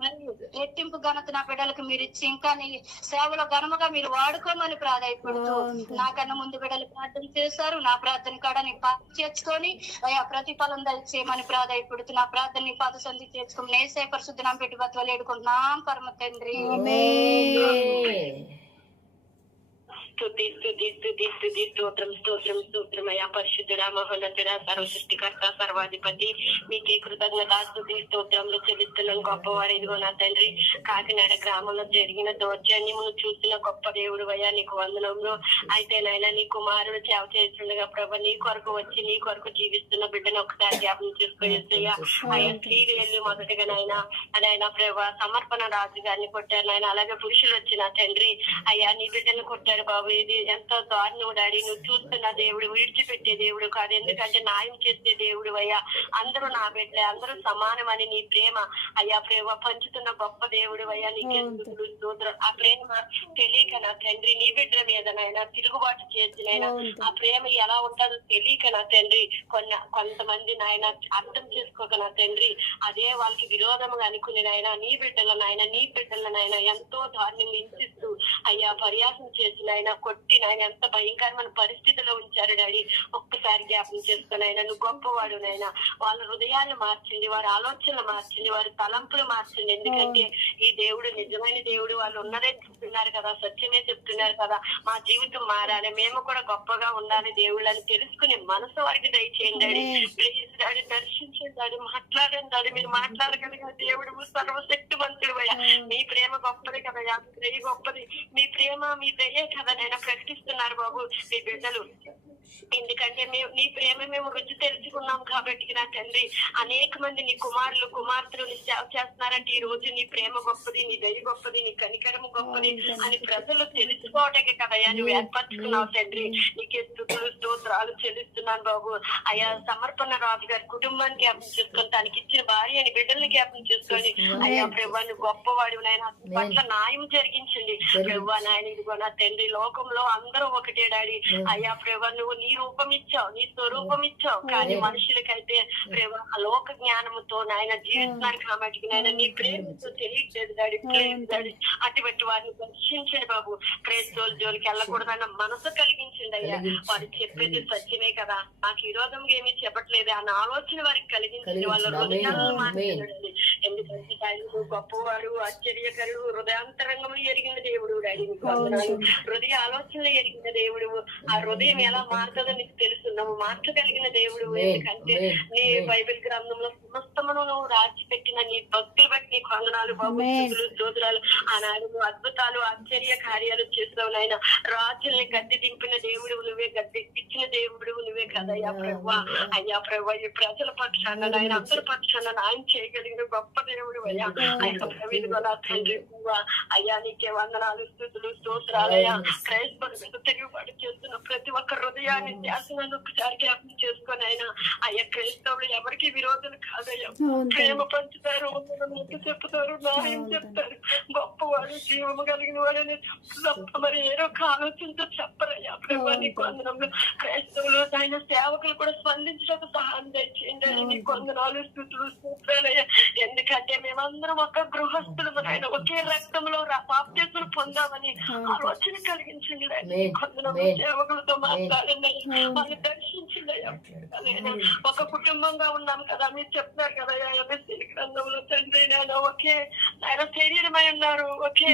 మరియు రెట్టింపు ఘనత నా బిడ్డలకు మీరు ఇచ్చి ఇంకా నీ సేవలో ఘనముగా మీరు వాడుకోమని ప్రాధాయపడుతూ నాకన్నా ముందు బిడ్డలు ప్రార్థన చేశారు. నా ప్రార్థన కాడ నీ పాపం చేర్చుకొని అయ్యా ప్రతిఫలం దయచేయమని ప్రాధాయపడుతున్నా. ప్రార్థన పాద సంధి చేసుకుని నేసే పరిశుద్ధ నామ పెట్టి బతులు ఏడుకుంటున్నాం పరమ తండ్రి. స్తుతి స్తుతి స్తుతి స్తుతి స్తోత్రం స్తోత్రం స్తోత్రం అయ్యా. పరిశుద్ధుడా, మహోన్నతుడా, సర్వసృష్టికర్త, సర్వాధిపతి, మీకే కృతజ్ఞత స్తుతి స్తోత్రంలో చెల్లిస్తున్నాం. గొప్పవారు ఇదిగో నా తండ్రి, కాకినాడ గ్రామంలో జరిగిన దౌర్జన్యమును చూసిన గొప్ప దేవుడు అయ్యా, నీకు వందనంలో. అయితే నాయన నీ కుమారుడు సేవ చేస్తుండగా ప్రభ నీ కొరకు వచ్చి నీ కొరకు జీవిస్తున్న బిడ్డను ఒకసారి జ్ఞాపకం చేసుకోవచ్చయ్యా. అయ్యా స్త్రీలు వెళ్ళి మొదటిగా నాయన ప్రభా సమర్పణ రాజు గారిని కొట్టారు నాయన. అలాగే పురుషులు వచ్చిన తండ్రి అయ్యా నీ బిడ్డను కొట్టారు బాబు. ఇది ఎంతో దారుణం డాడీ. నువ్వు చూస్తున్న దేవుడు, విడిచిపెట్టే దేవుడు కాదు. ఎందుకంటే న్యాయం చేసే దేవుడు అయ్యా. అందరూ నా బిడ్డలే, అందరూ సమానమని నీ ప్రేమ అయ్యా ప్రేమ పంచుతున్న గొప్ప దేవుడు అయ్యా. నీకే స్తోత్రం. ఆ ప్రేమ తెలియక నా తండ్రి నీ బిడ్డల మీద నాయన తిరుగుబాటు చేసినైనా ఆ ప్రేమ ఎలా ఉంటుందో తెలియక నా తండ్రి కొంతమంది నాయన అర్థం చేసుకోక నా తండ్రి అదే వాళ్ళకి విరోధంగా అనుకుని నాయన నీ బిడ్డలనైనా ఎంతో దారుణంగా హింసిస్తూ అయ్యా పర్యాసం చేసిన ఆయన కొట్టి నాయన ఎంత భయంకరమైన పరిస్థితిలో ఉంచారు డాడీ. ఒక్కసారి జ్ఞాపకం చేసుకుని ఆయన నువ్వు గొప్పవాడు నాయన. వాళ్ళ హృదయాన్ని మార్చండి, వారి ఆలోచనలు మార్చండి, వారి తలంపులు మార్చండి. ఎందుకంటే ఈ దేవుడు నిజమైన దేవుడు. వాళ్ళు ఉన్నదే చెప్తున్నారు కదా, సత్యమే చెప్తున్నారు కదా. మా జీవితం మారాలి, మేము కూడా గొప్పగా ఉండాలి దేవుళ్ళని తెలుసుకుని మనసు వారికి దయచేయండి డాడీ. ప్లీజ్ డాడీ దర్శించండి డాడీ, మాట్లాడండి డాడీ. మీరు మాట్లాడగలిగిన దేవుడు సర్వశక్తివంతుడు అయ్యా. మీ ప్రేమ గొప్పది కదా, దయ గొప్పది. మీ ప్రేమ మీ దయే కదా నేను ప్రకటిస్తున్నారు బాబు మీ బిడ్డలు. ఎందుకంటే నీ ప్రేమ మేము రుచి తెలుసుకున్నాం కాబట్టి నా తండ్రి అనేక మంది నీ కుమారులు కుమార్తెలు నీ సేవ చేస్తున్నారంటే ఈ రోజు నీ ప్రేమ గొప్పది, నీ దయ గొప్పది, నీ కనికరము గొప్పది అని ప్రజలు తెలుసుకోవటానికి కదయ్యా నువ్వు ఏర్పరచుకున్నావు తండ్రి. నీకే స్తుతులు స్తోత్రాలు చెల్లిస్తున్నాను బాబు. అయ్యా సమర్పణ రాజు గారి కుటుంబాన్ని జ్ఞాపకం చేసుకొని తనకి ఇచ్చిన భార్యని బిడ్డల్ని జ్ఞాపకం చేసుకొని అయ్యా ప్రభా నువ్వు గొప్పవాడు నాయన. పట్ల న్యాయం జరిగించండి ప్రభా నాయన. ఇదిగో నా తండ్రి లోకంలో అందరూ ఒకటే డాడీ. అయ్యా ప్రభా నువ్వు నీ రూపం ఇచ్చావు, నీ స్వరూపం ఇచ్చావు. కానీ మనుషులకైతే ప్రభా లోక జ్ఞానముతో నాయన జీవిస్తున్నారు కాబట్టి నాయన నీ ప్రేమతో తెలియట్లేదు డాడీ. ప్రేమ డాడీ అటువంటి వారిని దర్శించండి బాబు. క్రైస్తవుల జోలికి వెళ్ళకూడదన్న మనసు కలిగించండి అయ్యా. వారు చెప్పేది సత్యమే కదా, నాకు విరోధంగా ఏమీ చెప్పట్లేదు అన్న ఆలోచన వారికి కలిగించండి. వాళ్ళ హృదయాలను మార్చండి. ఎందుకంటే ఆయన గొప్పవాడు, ఆశ్చర్యకరుడు, హృదయాంతరంగంలో ఎరిగిన దేవుడు డాడీ. హృదయ ఆలోచనలు ఎరిగిన దేవుడు. ఆ హృదయం ఎలా మారుతుందో నీకు తెలుసు, నువ్వు మార్చగలిగిన దేవుడు. ఎందుకంటే నీ బైబిల్ గ్రంథంలో సమస్తమును నువ్వు రాసి పెట్టిన నీ భక్తులు బట్టి నీకు వందనాలు బాబు. స్తోత్రాలు. ఆనాడు నువ్వు అద్భుతాలు ఆశ్చర్య కార్యాలు చేస్తావు నాయన. రాజుల్ని గద్దె దింపిన దేవుడు నువ్వే, గద్దెక్కించిన దేవుడు నువ్వే కదయ్యా ప్రభా. అయ్యా ప్రభా ఈ ప్రజల పక్షాన నాయన అందరి పక్షాన ఆయన చేయగలిగిన గొప్ప దేవుడు అయ్యా. అయ్యా ప్రవీణ్ తండ్రి అయ్యా నీకే వందనాలు స్తుతులు స్తోత్రాలయ్యా. క్రైస్తవుల మీద తిరుగుబాటు చేస్తున్న ప్రతి ఒక్క హృదయాన్ని ధ్యాసనాన్ని ఒకసారి జ్ఞాపకం చేసుకొని ఆయన అయ్యా క్రైస్తవులు ఎవరికి విరోధులు కాదయ్యా. ప్రేమ పంచుతారు, చెప్తారు, న్యాయం చెప్తారు. గొప్పవాడు జీవము కలిగిన వాడని తప్ప మరి ఏదో ఒక ఆలోచనతో చెప్పరయ్యా ప్రభా. నీకు వందనంలో క్రైస్తవులు ఆయన సేవకులు కూడా స్పందించడానికి సహాయం తెచ్చేయండి. నీకు వందనాలు స్తుతులు స్తోత్రాలయ్యా. ఎందుకంటే మేమందరం ఒక గృహస్థులు ఆయన ఒకే రక్తంలో బాప్తిస్మం పొందామని ఆలోచన కలిగించండి. సేవకులతో మాట్లాడండి, వాళ్ళు దర్శించండి. ఒక కుటుంబంగా ఉన్నాం కదా, మీరు చెప్తున్నారు కదా గ్రంథంలో తండ్రి నేను ఒకే ఆయన శరీరమై ఉన్నారు, ఒకే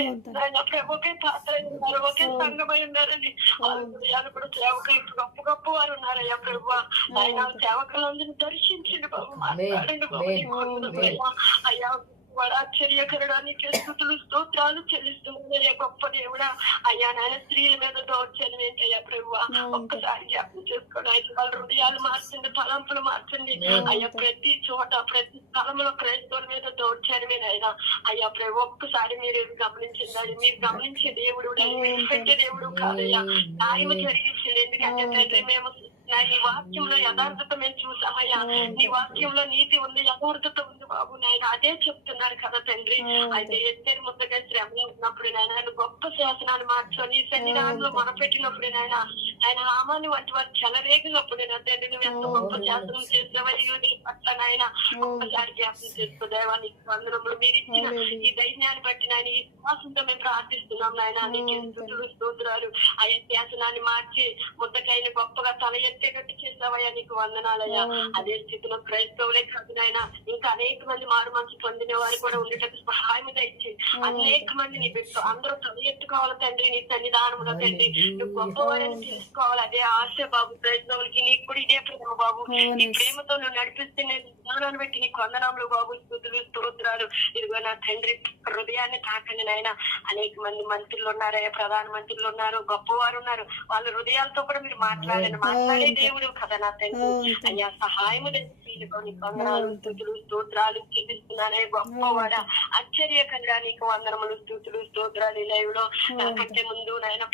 ఒకే పాత్ర ఉన్నారు, ఒకే సంఘమై ఉన్నారని వాళ్ళు కూడా సేవకులు గొప్ప గొప్ప వారు ఉన్నారయ్యా ప్రభు. ఆయన సేవకులందరినీ దర్శించండి బాబు, మాట్లాడండి బాబు. అయ్యా వాడు ఆశ్చర్యకరడానికి స్తుతులు స్తోత్రాలు చెల్లిస్తున్నాయ్యా గొప్ప దేవుడా. అయ్యా నాయన స్త్రీల మీద దౌర్జన్యం ఏంటయ్యా ప్రభు. ఒక్కసారి జ్ఞాపకం చేసుకోండి. వాళ్ళ హృదయాలు మార్చండి, తలంపులు మార్చండి అయ్యా. ప్రతి చోట ప్రతి స్థలంలో క్రైస్తవుల మీద దౌర్జన్యమేనైనా అయ్యా ప్రభు. ఒక్కసారి మీరు గమనించండి. మీరు గమనించే దేవుడు పెట్టే దేవుడు కాదయ్యా. న్యాయం జరిగించండి. ఎందుకంటే తండ్రి మేము నీ వాక్యంలో యథార్థత మేము చూసామయ్యా. నీ వాక్యంలో నీతి ఉంది, యథార్థత ఉంది బాబు. నాయన అదే చెప్తున్నారు కదా తండ్రి. అయితే ఎత్తేరు ముద్దగా శ్రమ ఉన్నప్పుడు నాయన గొప్ప శాసనాన్ని మార్చుకొని సన్నిధానంలో మొరపెట్టినప్పుడు నాయన ఆయన నామాన్ని వంటి వారు చెలరేగినప్పుడు నా తండ్రి నువ్వు ఎంత గొప్ప శాసనం చేసావయ్యో నీ పట్ల నాయన ఒక్కసారి జ్ఞాపకం చేసుకో దేవానికి వందనములు. మీరు ఇచ్చిన ఈ ధైర్యాన్ని బట్టి నాయన ఈ విశ్వాసంతో మేము ప్రార్థిస్తున్నాం నాయన. నీకు స్తుతులు స్తోత్రాలు. ఆయా శాసనాన్ని మార్చి ముద్దకైన గొప్పగా తల ఎత్తేటట్టు చేసావయ్యా, నీకు వందనాలయ్యా. అదే స్థితిలో క్రైస్తవులే కాదు నాయన, ఇంకా అనేక మంది మారు మనసు పొందిన వారు కూడా ఉండేటట్టు సహాయం దయచి అనేక మంది నీ బిడ్డలు అందరూ తల ఎత్తుకోవాలి తండ్రి నీ సన్నిధానంలో తండ్రి. నువ్వు గొప్పవాడని తెలుసుకోవాలి, అదే ఆశ బాబు క్రైస్తవులకి. నీకు కూడా ఇదే ప్రేమ బాబు, నీ ప్రేమతో నువ్వు నడిపిస్తే నేను విధానాన్ని బట్టి నీకు వందనాలు బాబు, స్తుతులు స్తోత్రాలు. ఇదిగో నా తండ్రి హృదయాన్ని తాకండి నాయన. అనేక మంది మంత్రులు ఉన్నారయ్యా, ప్రధాన మంత్రులు ఉన్నారు, గొప్పవారు ఉన్నారు. వాళ్ళ హృదయాలతో కూడా మీరు మాట్లాడండి, మాట్లాడే దేవుడు కదా నా తండ్రి. అయ్యా సహాయము నీకు వందనాలు స్తుతులు స్తోత్రాలు చెల్లిస్తున్నానే. గొప్పవాడ ఆశ్చర్యకరంగా నీకు వందనములు స్తుతులు స్తోత్రాలు. ఈ లైవ్ లో నాకంటే ముందు నాయన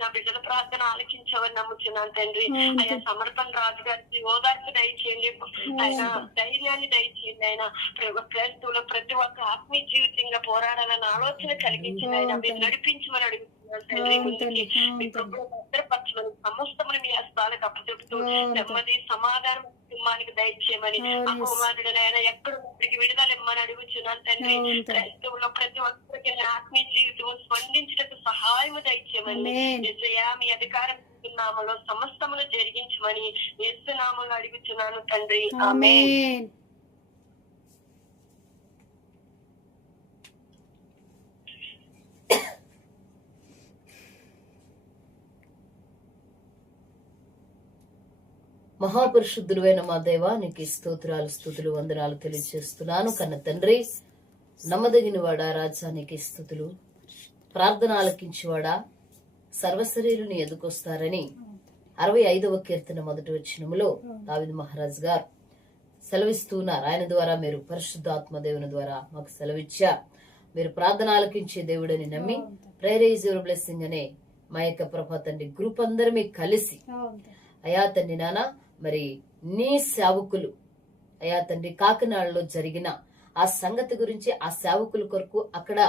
నా బిడ్డల ప్రార్థన ఆలకించవని నమ్ముతున్నాను తండ్రి. ఆయన సమర్పణ రాజు గారికి ఓదార్పు దయచేయండి, ఆయన ధైర్యాన్ని దయచేయండి. ఆయన క్రైస్తవులు ప్రతి ఒక్క ఆత్మీయ జీవితంగా పోరాడాలని ఆలోచన కలిగించింది. ఆయన మీరు నడిపించమని అడుగుతున్నాను తండ్రి. ముందుకి మీ కృపలో భద్రపరచమని సమస్తమును మీ హస్తాలకు అప్పచెప్తూ నెమ్మది సమాధానం కుటుంబానికి దయచేయమని, ఆ కుమారుడైనా ఎక్కడ విడుదల ఇమ్మని అడుగుతున్నాను తండ్రి. క్రైస్తవులో ప్రతి ఒక్కరికి ఆత్మీయ జీవితం స్పందించడానికి సహాయం దయచేయమని యేసయ్యా మీ అధికారం నామలో సమస్తమును జరిగించమని యేసు నామములో అడుగుతున్నాను తండ్రి. ఆమేన్. మహాపరిశుద్ధుడైన మా దేవా నీకు స్తోత్రాలు స్తుతులు వందనాలు తెలియజేస్తున్నాను. కన్న తండ్రి నమ్మదగిన వాడా రాజా నీకు స్తుతులు. ప్రార్థన ఆలకించేవాడా సర్వశరీరుని ఎదుకొస్తారని 65వ కీర్తన మొదటి వచనములో దావీదు మహారాజ్ గారు సెలవిస్తున్నారు. ఆయన ద్వారా మీరు పరిశుద్ధాత్మ దేవుని ద్వారా మాకు సెలవిచ్చారు. మీరు ప్రార్థన ఆలకించే దేవుడని నమ్మి ప్రేరేజ్ యువర్ బ్లెస్సింగ్ అనే మా యొక్క ప్రభా తండ్రి గ్రూప్ అందరమీ కలిసి అయా తండ్రి నాన్న మరి నీ సేవకులు అయా తండ్రి కాకినాడలో జరిగిన ఆ సంగతి గురించి ఆ సేవకుల కొరకు అక్కడ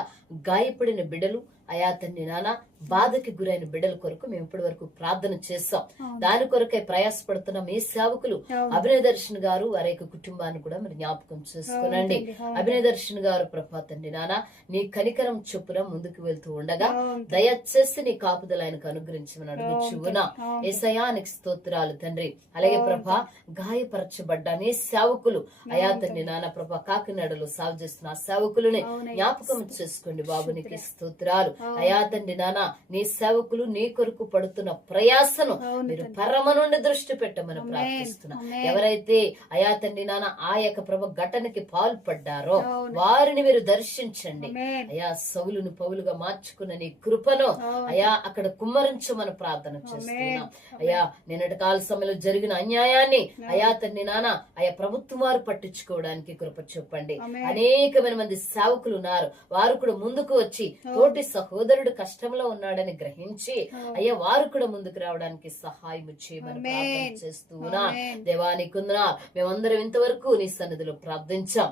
గాయపడిన బిడ్డలు అయా తండ్రి నాన్న బాధకి గురైన బిడ్డల కొరకు మేము ఇప్పటి వరకు ప్రార్థన చేస్తాం. దాని కొరకే ప్రయాసపడుతున్న మీ సేవకులు అభినయ దర్శన్ గారు వారి యొక్క కుటుంబాన్ని కూడా మీరు జ్ఞాపకం చేసుకునండి. అభినయ దర్శన్ గారు ప్రభా తండ్రి నాన్న నీ కనికరం చొప్పున ముందుకు వెళ్తూ ఉండగా దయచేసి నీ కాపుదల ఆయనకు అనుగ్రహించమని అడుగుచున్నా. యేసయ్యానికి స్తోత్రాలు తండ్రి. అలాగే ప్రభా గాయపరచబడ్డ నీ సేవకులు అయా తండ్రి నాన్న ప్రభా కాకినాడలో సాగు చేస్తున్న ఆ సేవకులని జ్ఞాపకం చేసుకోండి బాబు. నీకు స్తోత్రాలు అయా తండ్రి నాన్న నీ సేవకులు నీ కొరకు పడుతున్న ప్రయాసను మీరు పరమ నుండి దృష్టి పెట్టమని ప్రార్థిస్తున్నా. ఎవరైతే అయా తండ్రి నాన్న ఆ యొక్క ప్రభ ఘటనకి పాల్పడ్డారో వారిని మీరు దర్శించండి. అయా సౌలును పౌలుగా మార్చుకున్న నీ కృపను అయా అక్కడ కుమ్మరించమని ప్రార్థన చేస్తున్నాం. అయా నిన్నటి కాల సమయంలో జరిగిన అన్యాయాన్ని అయా తండ్రి నాన్న అయా ప్రభుత్వం వారు పట్టించుకోవడానికి కృప చెప్పండి. అనేకమైన మంది సేవకులు ఉన్నారు, వారు కూడా ముందుకు వచ్చి తోటి సహోదరుడు కష్టంలో ఉన్నాడని గ్రహించి అయ్యా వారు కూడా ముందుకు రావడానికి సహాయం చేయమని ప్రార్థన చేస్తున్నా. దేవానికుందునా మేమందరం ఇంతవరకు నీ సన్నిధిలో ప్రార్థించాం.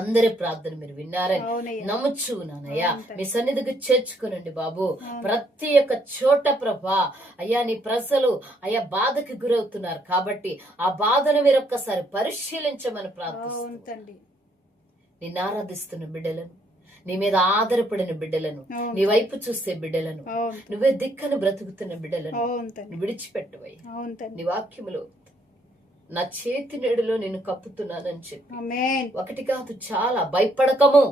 అందరి ప్రార్థన మీరు విన్నారని నమ్ముచున్నానయ్యా. మీ సన్నిధికి చేర్చుకునండి బాబు. ప్రతి ఒక్క చోట ప్రభా అయ్యా నీ ప్రజలు అయ్యా బాధకి గురవుతున్నారు కాబట్టి ఆ బాధను మీరు ఒక్కసారి పరిశీలించమని ప్రార్థిస్తుంది. నిన్ను ఆరాధిస్తున్న బిడ్డలను, నీ మీద ఆధారపడిన బిడ్డలను, నీ వైపు చూసే బిడ్డలను, నువ్వే దిక్కను బ్రతుకుతున్న బిడ్డలను విడిచిపెట్టువై నీ వాక్యములో నా చేతి నెడులో నిన్ను కప్పుతున్నానని చెప్పి ఒకటి కాదు చాలా భయపడకము.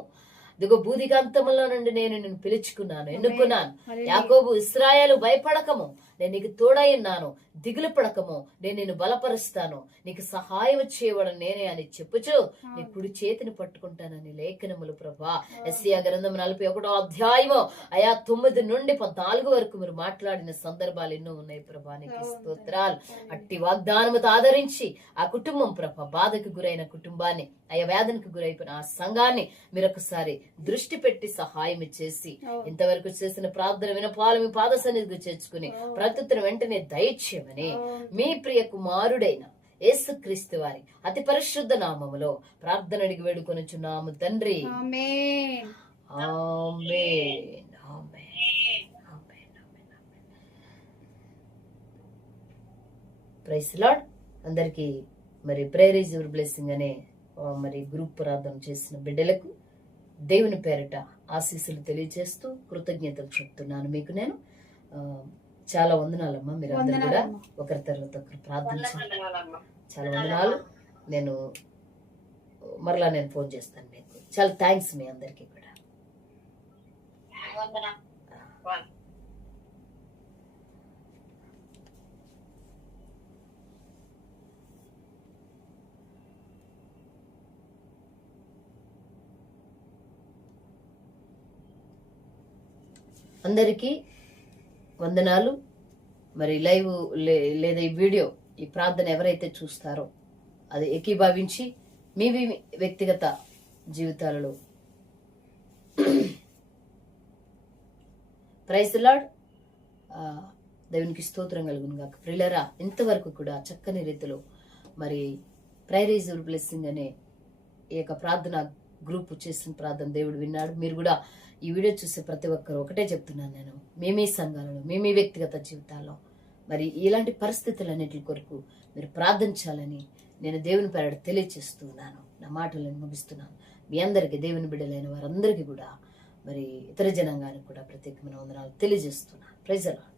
ఇదిగో బూదిగంతములో నుండి నేను నిన్ను పిలుచుకున్నాను, ఎన్నుకున్నాను. యాకోబు ఇశ్రాయేలు భయపడకము, నేను నీకు తోడై ఉన్నాను, దిగులు పడకము, నేను నిన్ను బలపరుస్తాను, నీకు సహాయం చేయవడం నేనే అని చెప్పుచు నీ కుడి చేతిని పట్టుకుంటానని లేఖనములు ప్రభా. యెషయా గ్రంథం 41వ అధ్యాయము అయా 9 నుండి 14 వరకు మీరు మాట్లాడిన సందర్భాలు ఎన్నో ఉన్నాయి ప్రభా. నీకు స్తోత్రాలు. అట్టి వాగ్దానముతో ఆదరించి ఆ కుటుంబం ప్రభా బాధకు గురైన కుటుంబాన్ని అయా వేదనకు గురైపోయిన ఆ సంఘాన్ని మీరు ఒకసారి దృష్టి పెట్టి సహాయం చేసి ఇంతవరకు చేసిన ప్రార్థన వినపాలు మీ పాద సన్నిధికి చేర్చుకుని ప్రత్యుత్తరం వెంటనే దయచేయమని మీ ప్రియ కుమారుడైన యేసుక్రీస్తు వారి అతి పరిశుద్ధ నామములో ప్రార్థన అడిగి వేడుకొనుచున్నాము తండ్రి. ఆమేన్. ఆమేన్. ఆమేన్. Praise lord. అందరికీ మరి ప్రేయర్ ఈజ్ యువర్ బ్లెస్సింగ్ అనే మరి గ్రూప్ ప్రార్థన చేసిన బిడ్డలకు దేవుని పేరిట ఆశీస్సులు తెలియజేస్తూ కృతజ్ఞతలు చెప్తున్నాను మీకు. నేను చాలా వందనాలమ్మా. మీరు అందరూ కూడా ఒకరి తర్వాత ఒకరు ప్రార్థించాలి. చాలా వందనాలు. నేను మరలా ఫోన్ చేస్తాను మీకు. చాలా థ్యాంక్స్ మీ అందరికీ కూడా. అందరికీ వందనాలు. మరి లైవ్ లేదా ఈ వీడియో, ఈ ప్రార్థన ఎవరైతే చూస్తారో అది ఏకీభావించి మీ వ్యక్తిగత జీవితాలలో ప్రైజ్ ది లార్డ్. దేవునికి స్తోత్రం కలుగును గాక. ప్రియులారా, ఇంతవరకు కూడా చక్కని రీతిలో మరి ప్రేయర్ ఈజ్ యువర్ బ్లెస్సింగ్ అనే ఈ యొక్క ప్రార్థన గ్రూప్ చేసిన ప్రార్థన దేవుడు విన్నాడు. మీరు కూడా ఈ వీడియో చూసే ప్రతి ఒక్కరు ఒకటే చెప్తున్నాను నేను, మీ సంఘాలలో మీ వ్యక్తిగత జీవితాల్లో మరి ఇలాంటి పరిస్థితులన్నిటి కొరకు మీరు ప్రార్థించాలని నేను దేవుని పేరట తెలియచేస్తున్నాను. నా మాటలను ముగిస్తున్నాను. మీ అందరికీ, దేవుని బిడ్డలైన వారందరికీ కూడా మరి ఇతర జనాంగానికి కూడా ప్రత్యేకమైన వందనాలు తెలియజేస్తున్నాను. Praise the lord.